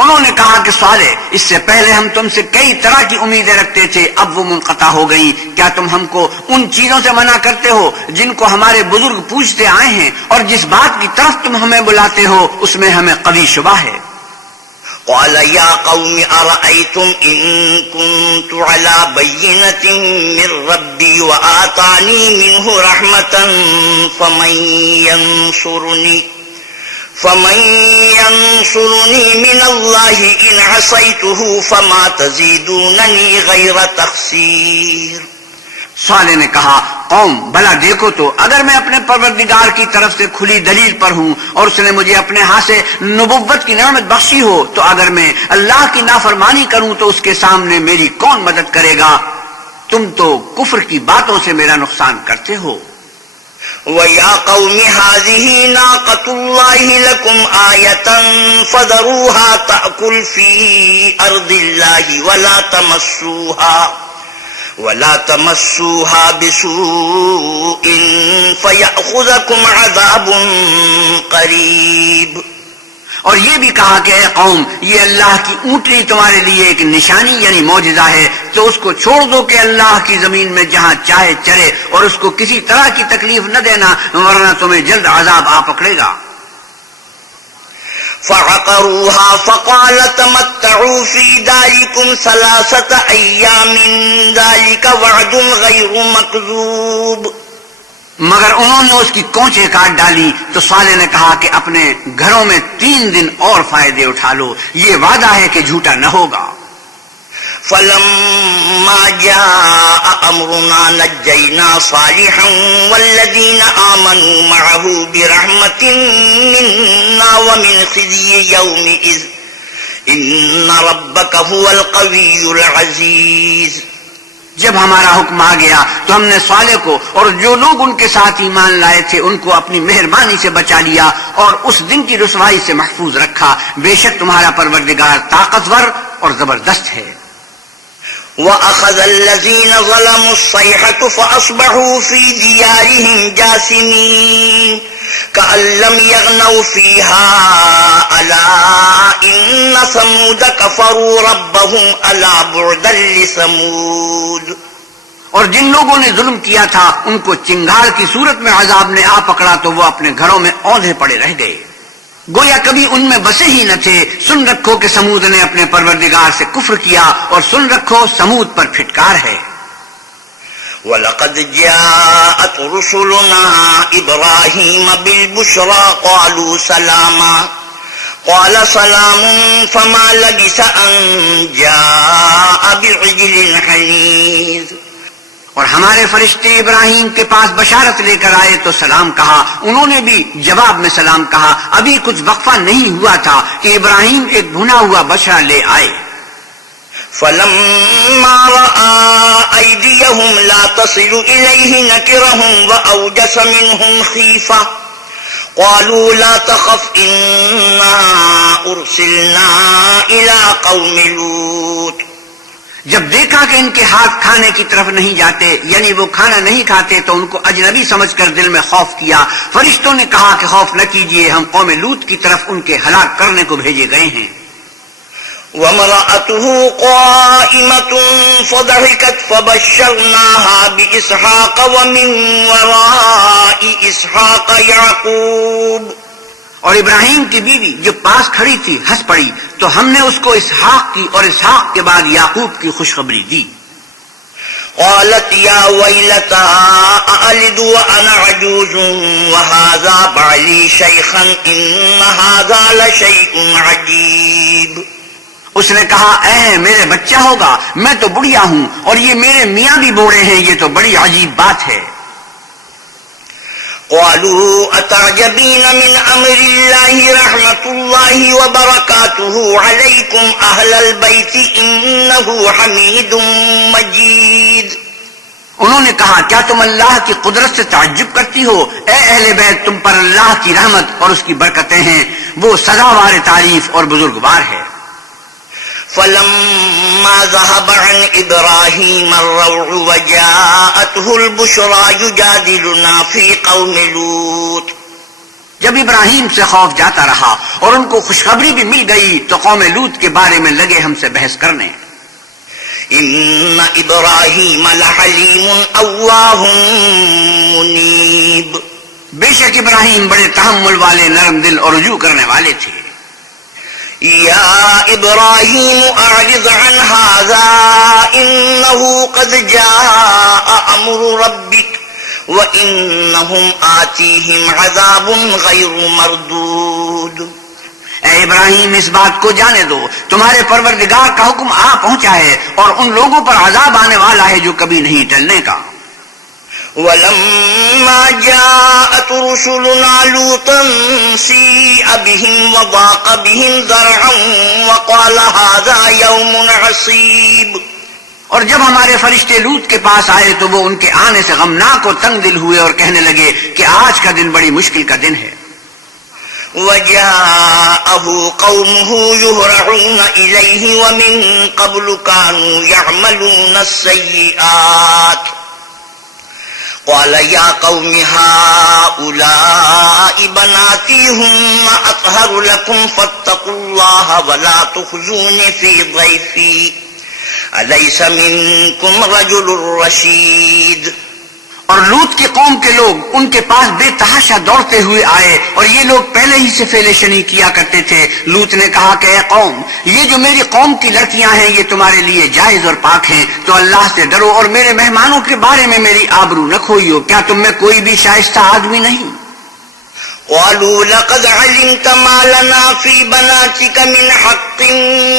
انہوں نے کہا کہ صالح اس سے پہلے ہم تم سے کئی طرح کی امیدیں رکھتے تھے، اب وہ منقطع ہو گئی. کیا تم ہم کو ان چیزوں سے منع کرتے ہو جن کو ہمارے بزرگ پوچھتے آئے ہیں، اور جس بات کی طرف تم ہمیں بلاتے ہو اس میں ہمیں قوی شبہ ہے. قال يا قوم أرأيتم إن كنت على بينة من ربي وآتاني منه رحمة فمن ينصرني من الله إن عصيته فما تزيدونني غير تخسير. صالح نے کہا قوم بھلا دیکھو تو اگر میں اپنے پروردگار کی طرف سے کھلی دلیل پر ہوں اور اس نے مجھے اپنے ہاتھ سے نبوت کی نعمت بخشی ہو تو اگر میں اللہ کی نافرمانی کروں تو اس کے سامنے میری کون مدد کرے گا؟ تم تو کفر کی باتوں سے میرا نقصان کرتے ہو. وَيَا قَوْمِ هَذِهِ نَاقَةُ اللَّهِ لَكُمْ آيَةً فَذَرُوهَا تَأْكُلْ فِي أَرْضِ اللَّهِ ولا تمسوها بسوء فيأخذكم عذاب قریب. اور یہ بھی کہا کہ اے قوم، یہ اللہ کی اونٹنی تمہارے لیے ایک نشانی یعنی معجزہ ہے، تو اس کو چھوڑ دو کہ اللہ کی زمین میں جہاں چاہے چرے، اور اس کو کسی طرح کی تکلیف نہ دینا، ورنہ تمہیں جلد عذاب آ پکڑے گا. فعقروها فقال تمتعوا في داركم 3 أيام ذلك وعد غير مكذوب. مگر انہوں نے اس کی کونچیں کاٹ ڈالی تو صالح نے کہا کہ اپنے گھروں میں 3 دن اور فائدے اٹھا لو، یہ وعدہ ہے کہ جھوٹا نہ ہوگا. فلما جاء أمرنا نجينا صالحا والذين آمنوا معه برحمة منا ومن خزي يومئذ إن ربك هو القوي العزيز. جب ہمارا حکم آ گیا تو ہم نے صالح کو اور جو لوگ ان کے ساتھ ایمان لائے تھے ان کو اپنی مہربانی سے بچا لیا اور اس دن کی رسوائی سے محفوظ رکھا. بے شک تمہارا پروردگار طاقتور اور زبردست ہے. وَأَخَذَ الَّذِينَ ظَلَمُوا الصَّيْحَةُ فَأَصْبَحُوا فِي دِيَارِهِمْ جَاثِمِينَ كَأَن لَّمْ يَغْنَوْا فِيهَا أَلَا إِنَّ ثَمُودَ كَفَرُوا رَبَّهُمْ أَلَا بُعْدًا لِّثَمُودَ. اور جن لوگوں نے ظلم کیا تھا ان کو چنگھاڑ کی صورت میں عذاب نے آ پکڑا تو وہ اپنے گھروں میں اوندھے پڑے رہ گئے، گویا کبھی ان میں بسے ہی نہ تھے. سن رکھو کہ سمود نے اپنے پروردگار سے کفر کیا، اور سن رکھو سمود پر پھٹکار ہے. وَلَقَدْ جَاءَتْ رُسُلُنَا إِبْرَاهِيمَ بِالْبُشْرَى قَالُوا سَلَامًا قَالَ سَلَامٌ فَمَا لَبِثَ أَن جَاءَ بِعِجْلٍ حَنِيذٍ. اور ہمارے فرشتے ابراہیم کے پاس بشارت لے کر آئے تو سلام کہا، انہوں نے بھی جواب میں سلام کہا. ابھی کچھ وقفہ نہیں ہوا تھا کہ ابراہیم ایک بھنا ہوا بچڑا لے آئے. فَلَمَّا رَأَىٰ أَيْدِيَهُمْ لَا تَصِلُ إِلَيْهِ نَكِرَهُمْ وَأَوْجَسَ مِنْهُمْ خِيفَةً قَالُوا لَا تَخَفْ إِنَّا أُرْسِلْنَا إِلَىٰ قَوْمِ لُوطٍ. جب دیکھا کہ ان کے ہاتھ کھانے کی طرف نہیں جاتے یعنی وہ کھانا نہیں کھاتے تو ان کو اجنبی سمجھ کر دل میں خوف کیا. فرشتوں نے کہا کہ خوف نہ کیجیے، ہم قوم لوط کی طرف ان کے ہلاک کرنے کو بھیجے گئے ہیں. وَامْرَأَتُهُ قَائِمَةٌ فَضَحِكَتْ فَبَشَّرْنَاهَا بِإِسْحَاقَ وَمِن وَرَاءِ إِسْحَاقَ يَعْقُوبَ. اور ابراہیم کی بیوی جو پاس کھڑی تھی ہنس پڑی تو ہم نے اس کو اسحاق کی اور اسحاق کے بعد یعقوب کی خوشخبری دی. قالت يا ويلتى أألد وأنا عجوز وهذا بعلي شيخا إن هذا لشيء عجيب. اس نے کہا اے میرے بچہ ہوگا، میں تو بڑھیا ہوں اور یہ میرے میاں بھی بوڑھے ہیں، یہ تو بڑی عجیب بات ہے. قالوا أتعجبين من أمر الله رحمة الله وبركاته عليكم أهل البيت إنه حميد مجيد. انہوں نے کہا کیا تم اللہ کی قدرت سے تعجب کرتی ہو؟ اے اہل بیت، تم پر اللہ کی رحمت اور اس کی برکتیں ہیں، وہ سزاوار تعریف اور بزرگوار ہے. فلما ذهب عن إبراهيم الروع وجاءته البشرى يجادلنا في قوم لوط. جب ابراہیم سے خوف جاتا رہا اور ان کو خوشخبری بھی مل گئی تو قوم لوط کے بارے میں لگے ہم سے بحث کرنے. إن إبراهيم لحليم أواه منيب. بے شک ابراہیم بڑے تحمل والے، نرم دل اور رجوع کرنے والے تھے. يا إبراهيم أعرض عن هذا إنه قد جاء أمر ربك وإنهم آتيهم عذاب غير مردود. اے ابراہیم اس بات کو جانے دو، تمہارے پروردگار کا حکم آ پہنچا ہے اور ان لوگوں پر عذاب آنے والا ہے جو کبھی نہیں ٹلنے کا. ولما جاءت رسلنا لوطا سيء بهم وضاق بهم ذرعا وقال هذا يوم عصيب. اور جب ہمارے فرشتے لوط کے پاس آئے تو وہ ان کے آنے سے غمناک اور تنگ دل ہوئے اور کہنے لگے کہ آج کا دن بڑی مشکل کا دن ہے. وجاءه قومه يهرعون إليه ومن قبل كانوا يعملون السيئات قال يا قوم هؤلاء بناتي هن أطهر لكم فاتقوا الله ولا تخزون في ضيفي أليس منكم رجل رشيد. اور لوط کی قوم کے لوگ ان کے پاس بے تحاشا دوڑتے ہوئے آئے اور یہ لوگ پہلے ہی سے فعل شنیع کیا کرتے تھے. لوط نے کہا کہ اے قوم، یہ جو میری قوم کی لڑکیاں ہیں یہ تمہارے لیے جائز اور پاک ہیں، تو اللہ سے ڈرو اور میرے مہمانوں کے بارے میں میری آبرو نہ کھوئیو. کیا تم میں کوئی بھی شائستہ آدمی نہیں؟ قالوا لقد علمت ما لنا في بناتك من حق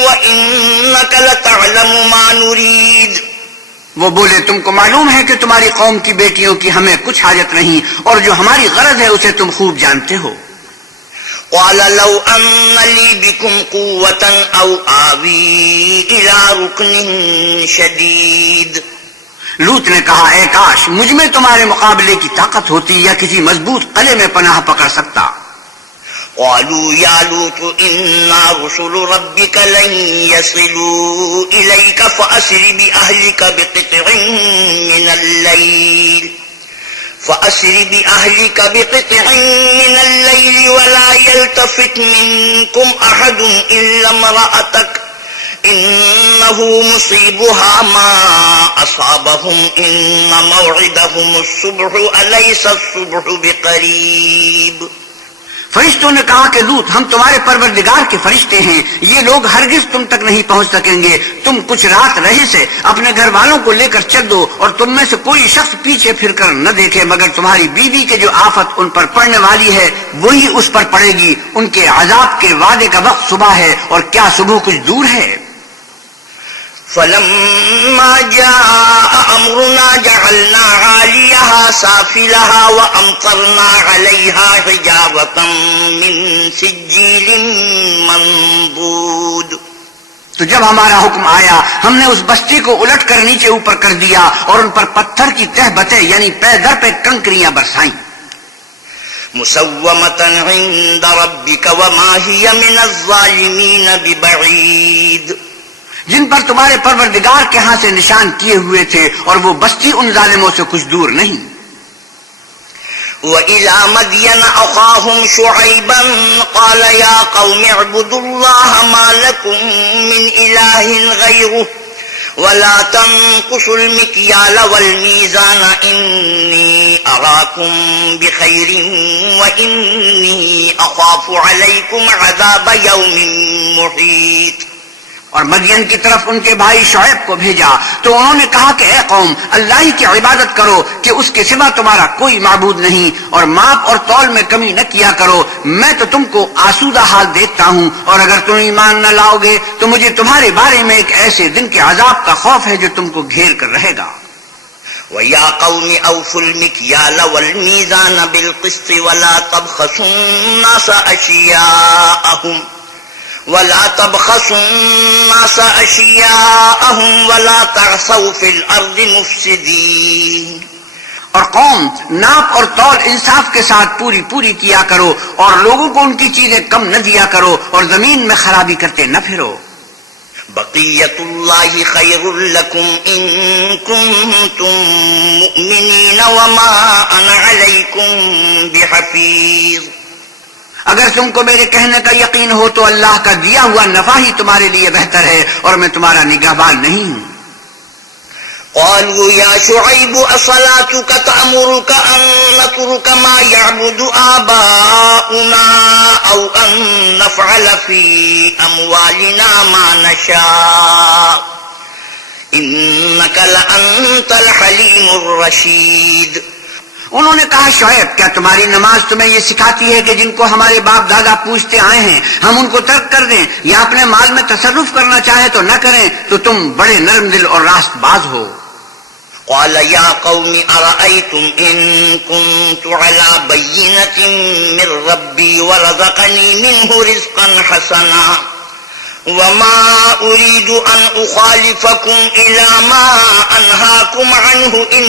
وإنك لتعلم ما نريد. وہ بولے تم کو معلوم ہے کہ تمہاری قوم کی بیٹیوں کی ہمیں کچھ حاجت نہیں، اور جو ہماری غرض ہے اسے تم خوب جانتے ہو. قال لو أن لي بكم قوة أو آوي إلى ركن شديد. لوط نے کہا اے کاش مجھ میں تمہارے مقابلے کی طاقت ہوتی یا کسی مضبوط قلعے میں پناہ پکڑ سکتا. قالوا يا لوط إنا رسل ربك لن يصلوا إليك فأسر بأهلك بقطع من الليل ولا يلتفت منكم أحد إلا امرأتك إنه مصيبها ما أصابهم إن موعدهم الصبح أليس الصبح بقريب. فرشتوں نے کہا کہ لوط ہم تمہارے پروردگار کے فرشتے ہیں، یہ لوگ ہرگز تم تک نہیں پہنچ سکیں گے. تم کچھ رات رہے سے اپنے گھر والوں کو لے کر چل دو اور تم میں سے کوئی شخص پیچھے پھر کر نہ دیکھے مگر تمہاری بیوی کے جو آفت ان پر پڑنے والی ہے وہی اس پر پڑے گی. ان کے عذاب کے وعدے کا وقت صبح ہے اور کیا صبح کچھ دور ہے. فلما جاء أمرنا جعلنا عاليها سافلها وأمطرنا عليها حجارة من سجيل منضود. تو جب ہمارا حکم آیا ہم نے اس بستی کو الٹ کر نیچے اوپر کر دیا اور ان پر پتھر کی تہ بتیں یعنی پے در پہ کنکریاں برسائیں. مسومة عند ربك وما هي من الظالمين ببعيد. جن پر تمہارے پروردگار کے ہاں سے نشان کیے ہوئے تھے اور وہ بستی ان ظالموں سے کچھ دور نہیں. وَإِلَى مَدْيَنَ أَخَاهُمْ شُعَيْبًا قَالَ يَا قَوْمِ اعْبُدُوا اللَّهَ مَا لَكُمْ مِنْ إِلَٰهٍ غَيْرُهُ وَلَا تَنقُصُوا الْمِكْيَالَ وَالْمِيزَانَ إِنِّي أَرَاكُمْ بِخَيْرٍ وَإِنِّي أَخَافُ عَلَيْكُمْ عَذَابَ يَوْمٍ مُحِيطٍ. اور مدین کی طرف ان کے بھائی شعیب کو بھیجا تو انہوں نے کہا کہ اے قوم اللہ ہی کی عبادت کرو کہ اس کے سوا تمہارا کوئی معبود نہیں، اور ماپ اور تول میں کمی نہ کیا کرو. میں تو تم کو آسودہ حال دیکھتا ہوں، اور اگر تم ایمان نہ لاؤ گے تو مجھے تمہارے بارے میں ایک ایسے دن کے عذاب کا خوف ہے جو تم کو گھیر کر رہے گا. وَيَا قَوْمِ أَوْفُوا الْمِكْيَالَ وَالْمِيزَانَ بِالْقِسْطِ وَلَا تَبْخَسُوا النَّاسَ أَشِيَاءَهُمْ وَلَا تَعْثَوْا فِي الْأَرْضِ مُفْسِدِينَ. اور قوم ناپ اور تول انصاف کے ساتھ پوری پوری کیا کرو اور لوگوں کو ان کی چیزیں کم نہ دیا کرو اور زمین میں خرابی کرتے نہ پھرو. بقیت اللہ خیر لکم ان کنتم مؤمنین وما انا علیکم بحفیظ. اگر تم کو میرے کہنے کا یقین ہو تو اللہ کا دیا ہوا نفع ہی تمہارے لیے بہتر ہے اور میں تمہارا نگہبان نہیں ہوں. قالوا يا شعيب أصلاتك تأمرك أن نترك ما يعبد آباؤنا أو أن نفعل في أموالنا ما نشاء إنك لأنت الحليم الرشيد. انہوں نے کہا شعیب کیا تمہاری نماز تمہیں یہ سکھاتی ہے کہ جن کو ہمارے باپ دادا پوچھتے آئے ہیں ہم ان کو ترک کر دیں یا اپنے مال میں تصرف کرنا چاہے تو نہ کریں؟ تو تم بڑے نرم دل اور راست باز ہو. قال يا قوم أرأيتم إن كنت على بينة من ربي ورزقني منه رزقا حسنا وما أريد أن أخالفكم إلى ما أنهاكم عنه إن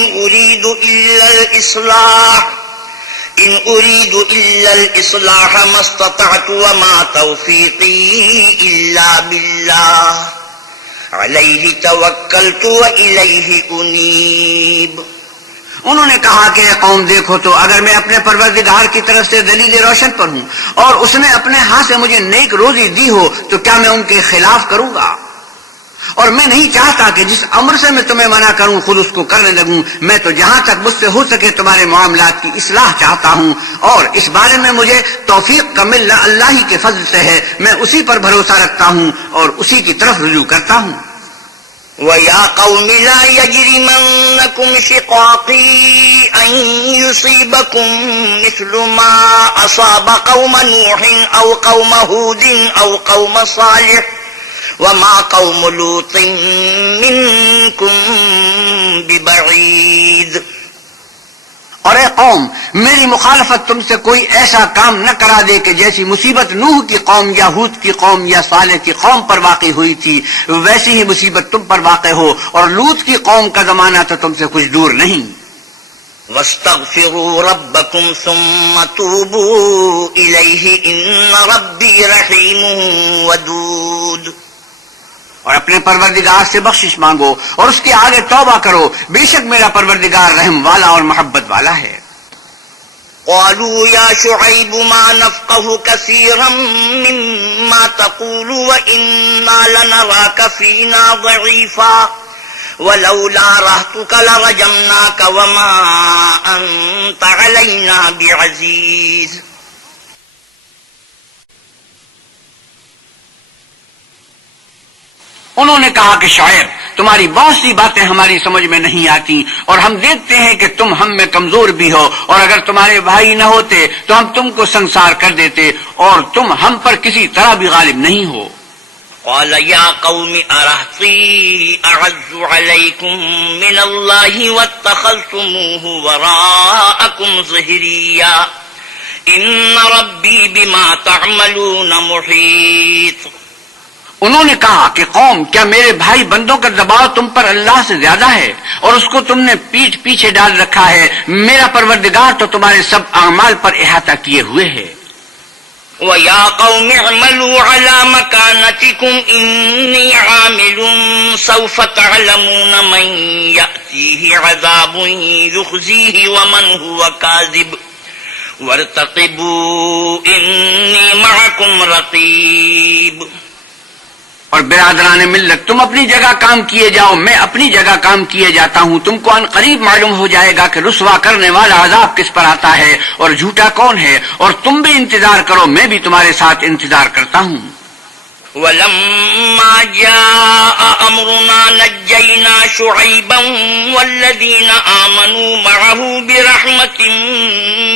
إن أريد إلا الإصلاح ما استطعت وما توفيقي إلا بالله عليه توكلت وإليه أنيب۔ انہوں نے کہا کہ اے قوم دیکھو تو اگر میں اپنے پروردگار کی طرف سے دلیل روشن پر ہوں اور اس نے اپنے ہاتھ سے مجھے نیک روزی دی ہو تو کیا میں ان کے خلاف کروں گا؟ اور میں نہیں چاہتا کہ جس امر سے میں تمہیں منع کروں خود اس کو کرنے لگوں۔ میں تو جہاں تک مجھ سے ہو سکے تمہارے معاملات کی اصلاح چاہتا ہوں، اور اس بارے میں مجھے توفیق کا ملنا اللہ ہی کے فضل سے ہے۔ میں اسی پر بھروسہ رکھتا ہوں اور اسی کی طرف رجوع کرتا ہوں۔ وَيَا قَوْمِ لَا يَجْرِمَنَّكُمْ شِقَاقِي أَن يُصِيبَكُم مِّثْلُ مَا أَصَابَ قَوْمَ نُوحٍ أَوْ قَوْمَ هُودٍ أَوْ قَوْمَ صَالِحٍ وَمَا قَوْمُ لُوطٍ مِّنكُم بِبَعِيدٍ۔ اور اے قوم، میری مخالفت تم سے کوئی ایسا کام نہ کرا دے کہ جیسی مصیبت نوح کی قوم یا ہود کی قوم یا صالح کی قوم پر واقع ہوئی تھی ویسی ہی مصیبت تم پر واقع ہو، اور لوط کی قوم کا زمانہ تو تم سے کچھ دور نہیں۔ وَاسْتَغْفِرُوا رَبَّكُمْ ثُمَّ تُوبُوا إِلَيْهِ إِنَّ رَبِّي رَحِيمٌ وَدُودٌ۔ اور اپنے پروردگار سے بخشش مانگو اور اس کے آگے توبہ کرو، بے شک میرا پروردگار رحم والا اور محبت والا ہے۔ قالوا يا شعيب ما نفقه كثيرا مما تقول وإنا لنراك فينا ضعيفا ولولا رهتك لرجمناك وما أنت علينا بعزيز۔ انہوں نے کہا کہ شاعر، تمہاری بہت سی باتیں ہماری سمجھ میں نہیں آتی اور ہم دیکھتے ہیں کہ تم ہم میں کمزور بھی ہو، اور اگر تمہارے بھائی نہ ہوتے تو ہم تم کو سنسار کر دیتے، اور تم ہم پر کسی طرح بھی غالب نہیں ہو۔ قال يا قوم أرهطي أعز عليكم من الله واتخذتموه وراءكم ظهريا إن ربي بما تعملون محيط۔ انہوں نے کہا کہ قوم، کیا میرے بھائی بندوں کا دباؤ تم پر اللہ سے زیادہ ہے اور اس کو تم نے پیٹھ پیچھے ڈال رکھا ہے؟ میرا پروردگار تو تمہارے سب اعمال پر احاطہ کیے ہوئے ہے۔ وَيَا قَوْمِ اعْمَلُوا عَلَى مَكَانَتِكُمْ إِنِّي عَامِلٌ سَوْفَ تَعْلَمُونَ مَن يَأْتِيهِ عَذَابٌ يُخْزِيهِ وَمَنْ هُوَ كَاذِبٌ وَارْتَقِبُوا إِنِّي مَعَكُمْ رَقِيبٌ۔ اور برادران ملت، تم اپنی جگہ کام کیے جاؤ، میں اپنی جگہ کام کیے جاتا ہوں۔ تم کو ان قریب معلوم ہو جائے گا کہ رسوا کرنے والا عذاب کس پر آتا ہے اور جھوٹا کون ہے، اور تم بھی انتظار کرو، میں بھی تمہارے ساتھ انتظار کرتا ہوں۔ وَلَمَّا جَاءَ أَمْرُنَا نَجَّيْنَا شُعَيْبًا وَالَّذِينَ آمَنُوا مَعَهُ بِرَحْمَةٍ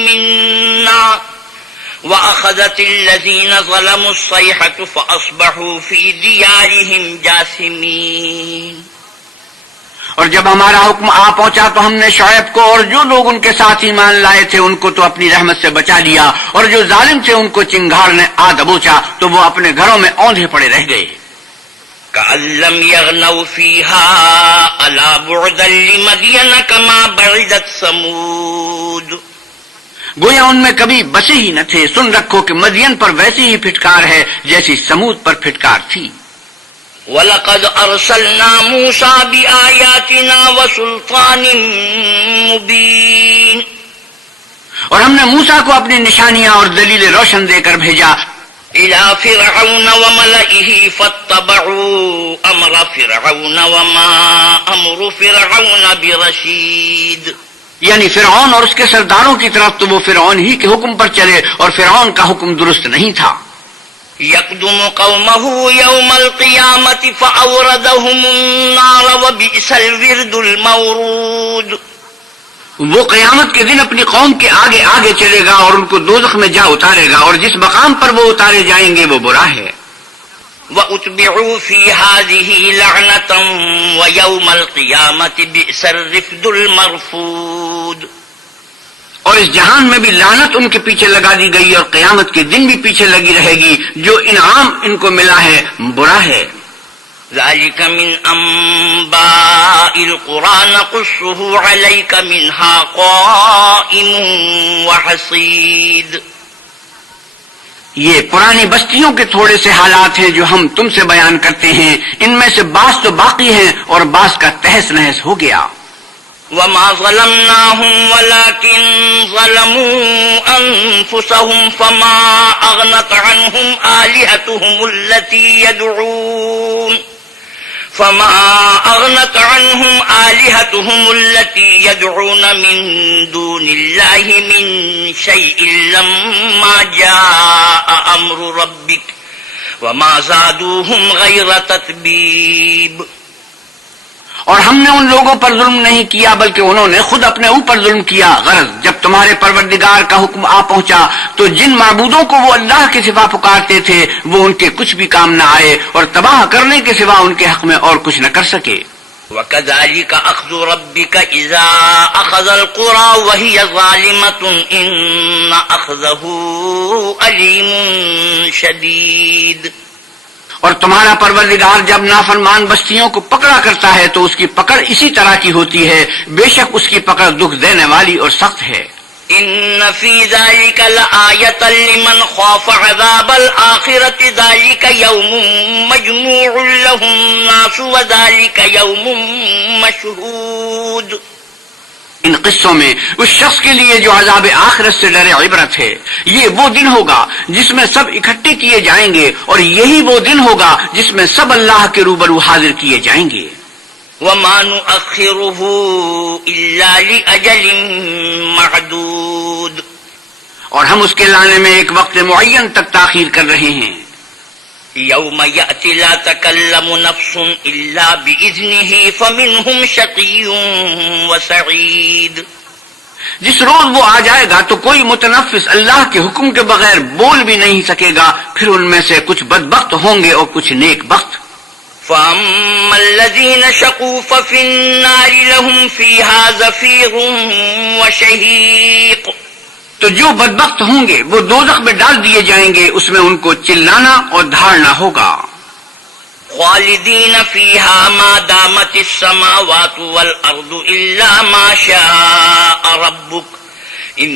مِنَّا وَأَخَذَتِ الَّذِينَ ظَلَمُوا الصَّيْحَةُ فَأَصْبَحُوا فِي دِيَارِهِمْ جَاثِمِينَ۔ اور جب ہمارا حکم آ پہنچا تو ہم نے شعیب کو اور جو لوگ ان کے ساتھ ایمان لائے تھے ان کو تو اپنی رحمت سے بچا لیا، اور جو ظالم تھے ان کو چنگھاڑ نے آ دبوچا تو وہ اپنے گھروں میں اوندھے پڑے رہ گئے۔ كَأَن لَّمْ يَغْنَوْا فِيهَا أَلَا بُعْدًا لِّمَدْيَنَ كَمَا بَعِدَتْ ثَمُودُ۔ گویا ان میں کبھی بسے ہی نہ تھے، سن رکھو کہ مدین پر ویسی ہی پھٹکار ہے جیسی سمود پر پھٹکار تھی۔ وَلَقَدْ أَرْسَلْنَا مُوسَىٰ بِآيَاتِنَا وَسُلْطَانٍ مُّبِينٍ۔ اور ہم نے موسیٰ کو اپنی نشانیاں اور دلیل روشن دے کر بھیجا إِلَىٰ فِرْعَوْنَ وَمَلَئِهِ فَاتَّبَعُوا أَمْرَ فِرْعَوْنَ وَمَا أَمْرُ فِرْعَوْنَ بِرَشِيدٍ۔ یعنی فرعون اور اس کے سرداروں کی طرف تو وہ فرعون ہی کے حکم پر چلے اور فرعون کا حکم درست نہیں تھا۔ يَقْدُمُ قَوْمَهُ يَوْمَ الْقِيَامَةِ فَأَوْرَدَهُمُ النَّارَ وَبِئْسَ الْوِرْدُ الْمَوْرُودُ۔ وہ قیامت کے دن اپنی قوم کے آگے آگے چلے گا اور ان کو دوزخ میں جا اتارے گا، اور جس مقام پر وہ اتارے جائیں گے وہ برا ہے۔ وَأُتْبِعُوا فِي هَٰذِهِ لَعْنَةً وَيَوْمَ الْقِيَامَةِ بِئْسَ الرِّفْدُ الْمَرْفُودُ۔ اور اس جہان میں بھی لعنت ان کے پیچھے لگا دی گئی، اور قیامت کے دن بھی پیچھے لگی رہے گی۔ جو انعام ان کو ملا ہے برا ہے۔ ذلك من أنباء القرى نقصه عليك منها قائم وحصيد. یہ پرانی بستیوں کے تھوڑے سے حالات ہیں جو ہم تم سے بیان کرتے ہیں، ان میں سے بعض تو باقی ہیں اور بعض کا تہس نہس ہو گیا. وما ظلمناهم ولكن ظلموا أنفسهم فما أغنت عنهم آلهتهم التي يدعون من دون الله من شيء لما جاء أمر ربك وما زادوهم غير تتبيب. اور ہم نے ان لوگوں پر ظلم نہیں کیا بلکہ انہوں نے خود اپنے اوپر ظلم کیا. غرض جب تمہارے پروردگار کا حکم آ پہنچا تو جن معبودوں کو وہ اللہ کے سوا پکارتے تھے وہ ان کے کچھ بھی کام نہ آئے اور تباہ کرنے کے سوا ان کے حق میں اور کچھ نہ کر سکے. وَكَذَلِكَ أَخْذُ رَبِّكَ إِذَا أَخَذَ الْقُرَى وَهِيَ ظَالِمَةٌ إِنَّ أَخْذَهُ أَلِيمٌ شَدِيدٌ. اور تمہارا پروردگار جب نافرمان بستیوں کو پکڑا کرتا ہے تو اس کی پکڑ اسی طرح کی ہوتی ہے، بے شک اس کی پکڑ دکھ دینے والی اور سخت ہے. ان فی ذلک لآیۃ لمن خاف عذاب الآخرۃ ذلک یوم مجموع له الناس وذلک یوم مشہود. ان قصوں میں اس شخص کے لیے جو عذاب آخرت سے ڈرے عبرت ہے. یہ وہ دن ہوگا جس میں سب اکٹھے کیے جائیں گے اور یہی وہ دن ہوگا جس میں سب اللہ کے روبرو حاضر کیے جائیں گے. وما نؤخره الا لاجل معدود. اور ہم اس کے لانے میں ایک وقت معین تک تاخیر کر رہے ہیں. یوم یأتی لا تکلم نفس الا بإذنه فمنهم شقی وسعید. جس روز وہ آ جائے گا تو کوئی متنفس اللہ کے حکم کے بغیر بول بھی نہیں سکے گا، پھر ان میں سے کچھ بدبخت ہوں گے اور کچھ نیک بخت. فَأَمَّا الَّذِينَ شَقُوا فَفِي النَّارِ لَهُمْ فِيهَا زَفِيرٌ وَشَهِيقٌ. تو جو بدبخت ہوں گے وہ دوزخ میں ڈال دیے جائیں گے، اس میں ان کو چلانا اور دھاڑنا ہوگا. خالدین فیہا ما دامت السماوات والارض الا ما شاء ربک ان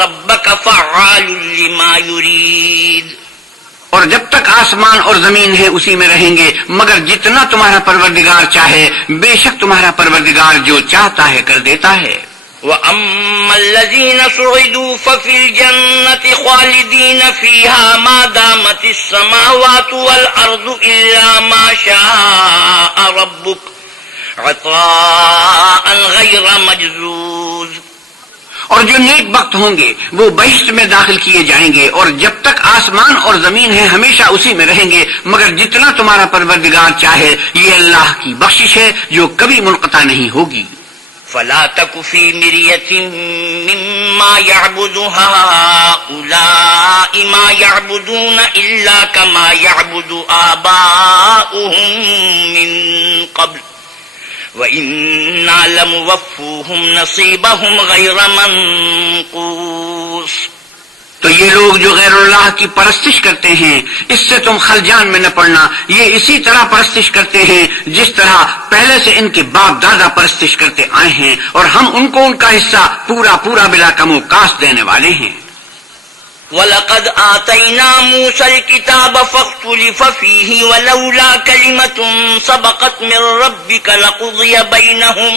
ربک فعال لما یرید. اور جب تک آسمان اور زمین ہے اسی میں رہیں گے مگر جتنا تمہارا پروردگار چاہے، بے شک تمہارا پروردگار جو چاہتا ہے کر دیتا ہے. وَأَمَّا الَّذِينَ سُعِدُوا فَفِي الْجَنَّةِ خَالِدِينَ فِيهَا مَا دَامَتِ السَّمَاوَاتُ وَالْأَرْضُ إِلَّا مَا شَاءَ رَبُّكَ عَطَاءً غَيْرَ مَجْذُوذٍ. اور جو نیک بخت ہوں گے وہ بہشت میں داخل کیے جائیں گے اور جب تک آسمان اور زمین ہے ہمیشہ اسی میں رہیں گے مگر جتنا تمہارا پروردگار چاہے. یہ اللہ کی بخشش ہے جو کبھی منقطع نہیں ہوگی. فلا تک فی مریۃ مما یعبد ہؤلاء ما یعبدون الا کما یعبد آباؤہم من قبل وَإِنَّا لَمُوَفُّوهُمْ نَصِيبَهُمْ غَيْرَ مَنْقُوصٍ. تو یہ لوگ جو غیر اللہ کی پرستش کرتے ہیں اس سے تم خلجان میں نہ پڑنا. یہ اسی طرح پرستش کرتے ہیں جس طرح پہلے سے ان کے باپ دادا پرستش کرتے آئے ہیں اور ہم ان کو ان کا حصہ پورا پورا بلا کم و کاست دینے والے ہیں. وَلَقَدْ آتَيْنَا مُوسَى الْكِتَابَ فَاخْتُلِفَ فِيهِ وَلَوْلَا كَلِمَةٌ سَبَقَتْ مِنْ رَبِّكَ لَقُضِيَ بَيْنَهُمْ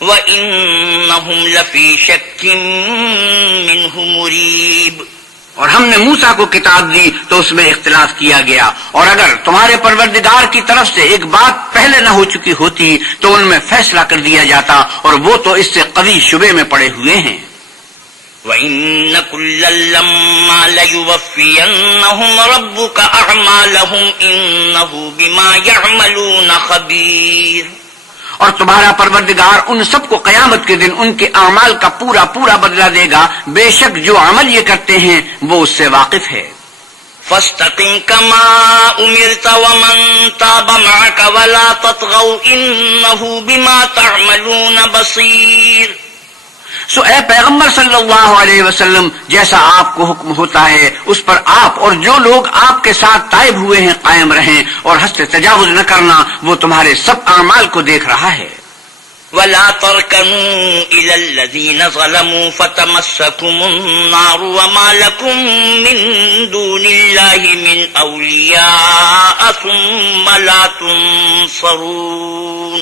وَإِنَّهُمْ لَفِي شَكٍّ مِّنْهُ مُرِيبٍ. اور ہم نے موسیٰ کو کتاب دی تو اس میں اختلاف کیا گیا، اور اگر تمہارے پروردگار کی طرف سے ایک بات پہلے نہ ہو چکی ہوتی تو ان میں فیصلہ کر دیا جاتا، اور وہ تو اس سے قوی شبے میں پڑے ہوئے ہیں. وَإِنَّ كُلًّا لَّمَّا لَيُوَفِّيَنَّهُمْ رَبُّكَ أَعْمَالَهُمْ إِنَّهُ بِمَا يَعْمَلُونَ خَبِيرٌ. اور تمہارا پروردگار ان سب کو قیامت کے دن ان کے اعمال کا پورا پورا بدلہ دے گا، بے شک جو عمل یہ کرتے ہیں وہ اس سے واقف ہے. فَاسْتَقِمْ كَمَا أُمِرْتَ وَمَنْ تَابَ مَعَكَ وَلَا تَطْغَوْا إِنَّهُ بِمَا تَعْمَلُونَ بَصِيرٌ. سو اے پیغمبر صلی اللہ علیہ وسلم، جیسا آپ کو حکم ہوتا ہے اس پر آپ اور جو لوگ آپ کے ساتھ تائب ہوئے ہیں قائم رہیں، اور حد تجاوز نہ کرنا، وہ تمہارے سب اعمال کو دیکھ رہا ہے۔ ولا تركنوا إلى الذين ظلموا فتمسكم النار وما لكم من دون الله من أولياء ثم لا تنصرون۔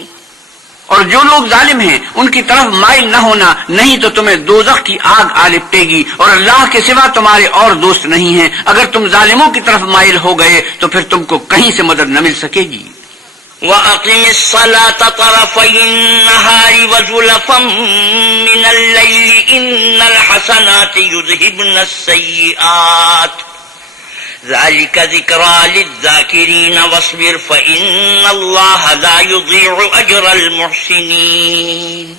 اور جو لوگ ظالم ہیں ان کی طرف مائل نہ ہونا، نہیں تو تمہیں دوزخ کی آگ آ لپٹے گی، اور اللہ کے سوا تمہارے اور دوست نہیں ہیں۔ اگر تم ظالموں کی طرف مائل ہو گئے تو پھر تم کو کہیں سے مدد نہ مل سکے گی۔ وَأَقِمِ الصَّلَاةَ طَرَفَيِ النَّهَارِ وَزُلَفًا مِّنَ اللَّيْلِ إِنَّ الْحَسَنَاتِ يُذْهِبْنَ السَّيِّئَاتِ ذَلِكَ ذِكْرَى لِلذَّاكِرِينَ وَاصْبِرْ فَإِنَّ اللَّهَ لَا يُضِيعُ أَجْرَ الْمُحْسِنِينَ۔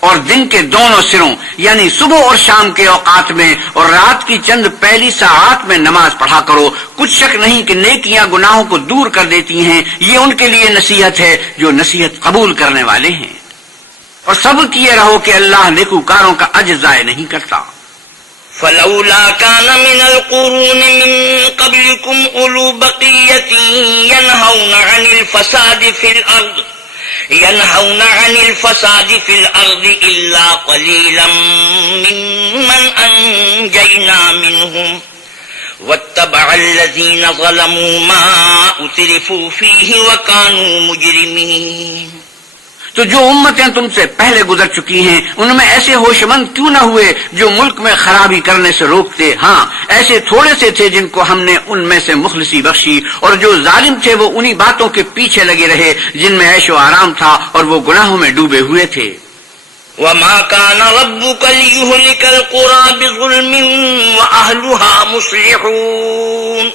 اور دن کے دونوں سروں یعنی صبح اور شام کے اوقات میں اور رات کی چند پہلی ساعات میں نماز پڑھا کرو، کچھ شک نہیں کہ نیکیاں گناہوں کو دور کر دیتی ہیں، یہ ان کے لیے نصیحت ہے جو نصیحت قبول کرنے والے ہیں۔ اور صبر کیے رہو کہ اللہ نیکوکاروں کا اجر ضائع نہیں کرتا۔ فلولا كان من القرون من قبلكم أولو بقية ينهون عن الفساد في الأرض إلا قليلا ممن أنجينا منهم واتبع الذين ظلموا ما أترفوا فيه وكانوا مجرمين۔ تو جو امتیں تم سے پہلے گزر چکی ہیں ان میں ایسے ہوش مند کیوں نہ ہوئے جو ملک میں خرابی کرنے سے روکتے؟ ہاں، ایسے تھوڑے سے تھے جن کو ہم نے ان میں سے مخلصی بخشی، اور جو ظالم تھے وہ انہی باتوں کے پیچھے لگے رہے جن میں عیش و آرام تھا، اور وہ گناہوں میں ڈوبے ہوئے تھے۔ وما كان ربك ليهلك القرى بظلم وأهلها مصلحون۔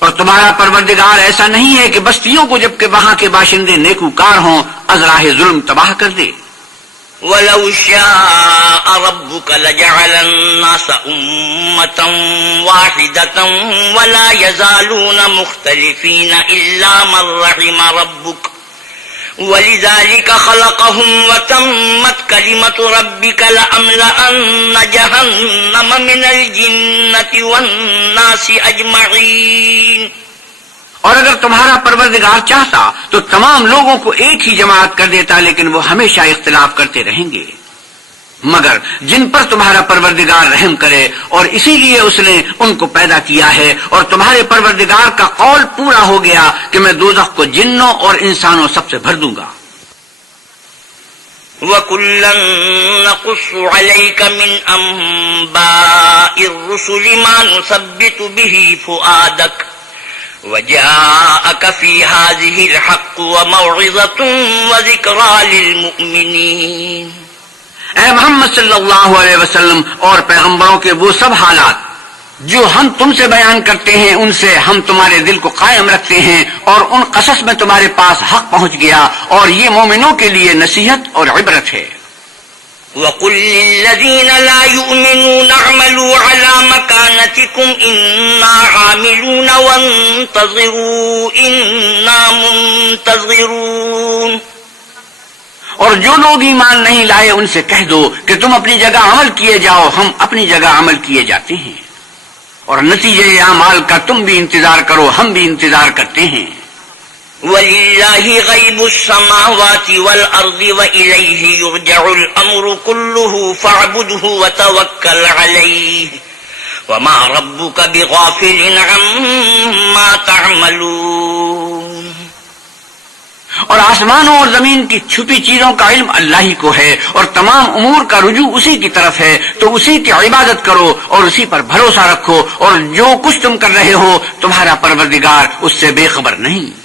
اور تمہارا پروردگار ایسا نہیں ہے کہ بستیوں کو جبکہ وہاں کے باشندے نیکوکار ہوں از راہ ظلم تباہ کر دے۔ وَلَوْ شَاءَ رَبُّكَ لَجَعَلَ النَّاسَ أُمَّةً وَاحِدَةً وَلَا يَزَالُونَ مُخْتَلِفِينَ إِلَّا مَنْ رَحِمَ رَبُّكَ وَلِذَلِكَ خَلَقَهُمْ وَتَمَّتْ كَلِمَةُ رَبِّكَ لَأَمْلَأَنَّ جَهَنَّمَ مِنَ الْجِنَّةِ وَالنَّاسِ أَجْمَعِينَ۔ اور اگر تمہارا پروردگار چاہتا تو تمام لوگوں کو ایک ہی جماعت کر دیتا، لیکن وہ ہمیشہ اختلاف کرتے رہیں گے، مگر جن پر تمہارا پروردگار رحم کرے، اور اسی لیے اس نے ان کو پیدا کیا ہے۔ اور تمہارے پروردگار کا قول پورا ہو گیا کہ میں دوزخ کو جنوں اور انسانوں سب سے بھر دوں گا۔ وَكُلًّا نَقُصُّ عَلَيْكَ مِنْ أَنْبَاءِ الرُّسُلِ مَا نُثَبِّتُ بِهِ فُؤَادَكَ وَجَاءَكَ فِي هَذِهِ الْحَقُّ وَمَوْعِظَةٌ وَذِكْرَى لِلْمُؤْمِنِينَ۔ اے محمد صلی اللہ علیہ وسلم اور پیغمبروں کے وہ سب حالات جو ہم تم سے بیان کرتے ہیں ان سے ہم تمہارے دل کو قائم رکھتے ہیں، اور ان قصص میں تمہارے پاس حق پہنچ گیا، اور یہ مومنوں کے لیے نصیحت اور عبرت ہے۔ وَقُلْ لِلَّذِينَ لَا يُؤْمِنُونَ اعْمَلُوا عَلَى مَكَانَتِكُمْ إِنَّا عَامِلُونَ وَانتَظِرُوا إِنَّا مُنتَظِرُونَ۔ اور جو لوگ ایمان نہیں لائے ان سے کہہ دو کہ تم اپنی جگہ عمل کیے جاؤ، ہم اپنی جگہ عمل کیے جاتے ہیں، اور نتیجے اعمال کا تم بھی انتظار کرو، ہم بھی انتظار کرتے ہیں۔ وَلِلَّهِ غَيْبُ السَّمَاوَاتِ وَالْأَرْضِ وَإِلَيْهِ يُرْجَعُ الْأَمْرُ كُلُّهُ فَاعْبُدْهُ وَتَوَكَّلْ عَلَيْهِ وَمَا رَبُّكَ بِغَافِلٍ عَمَّا تَعْمَلُونَ۔ اور آسمانوں اور زمین کی چھپی چیزوں کا علم اللہ ہی کو ہے، اور تمام امور کا رجوع اسی کی طرف ہے، تو اسی کی عبادت کرو اور اسی پر بھروسہ رکھو، اور جو کچھ تم کر رہے ہو تمہارا پروردگار اس سے بے خبر نہیں۔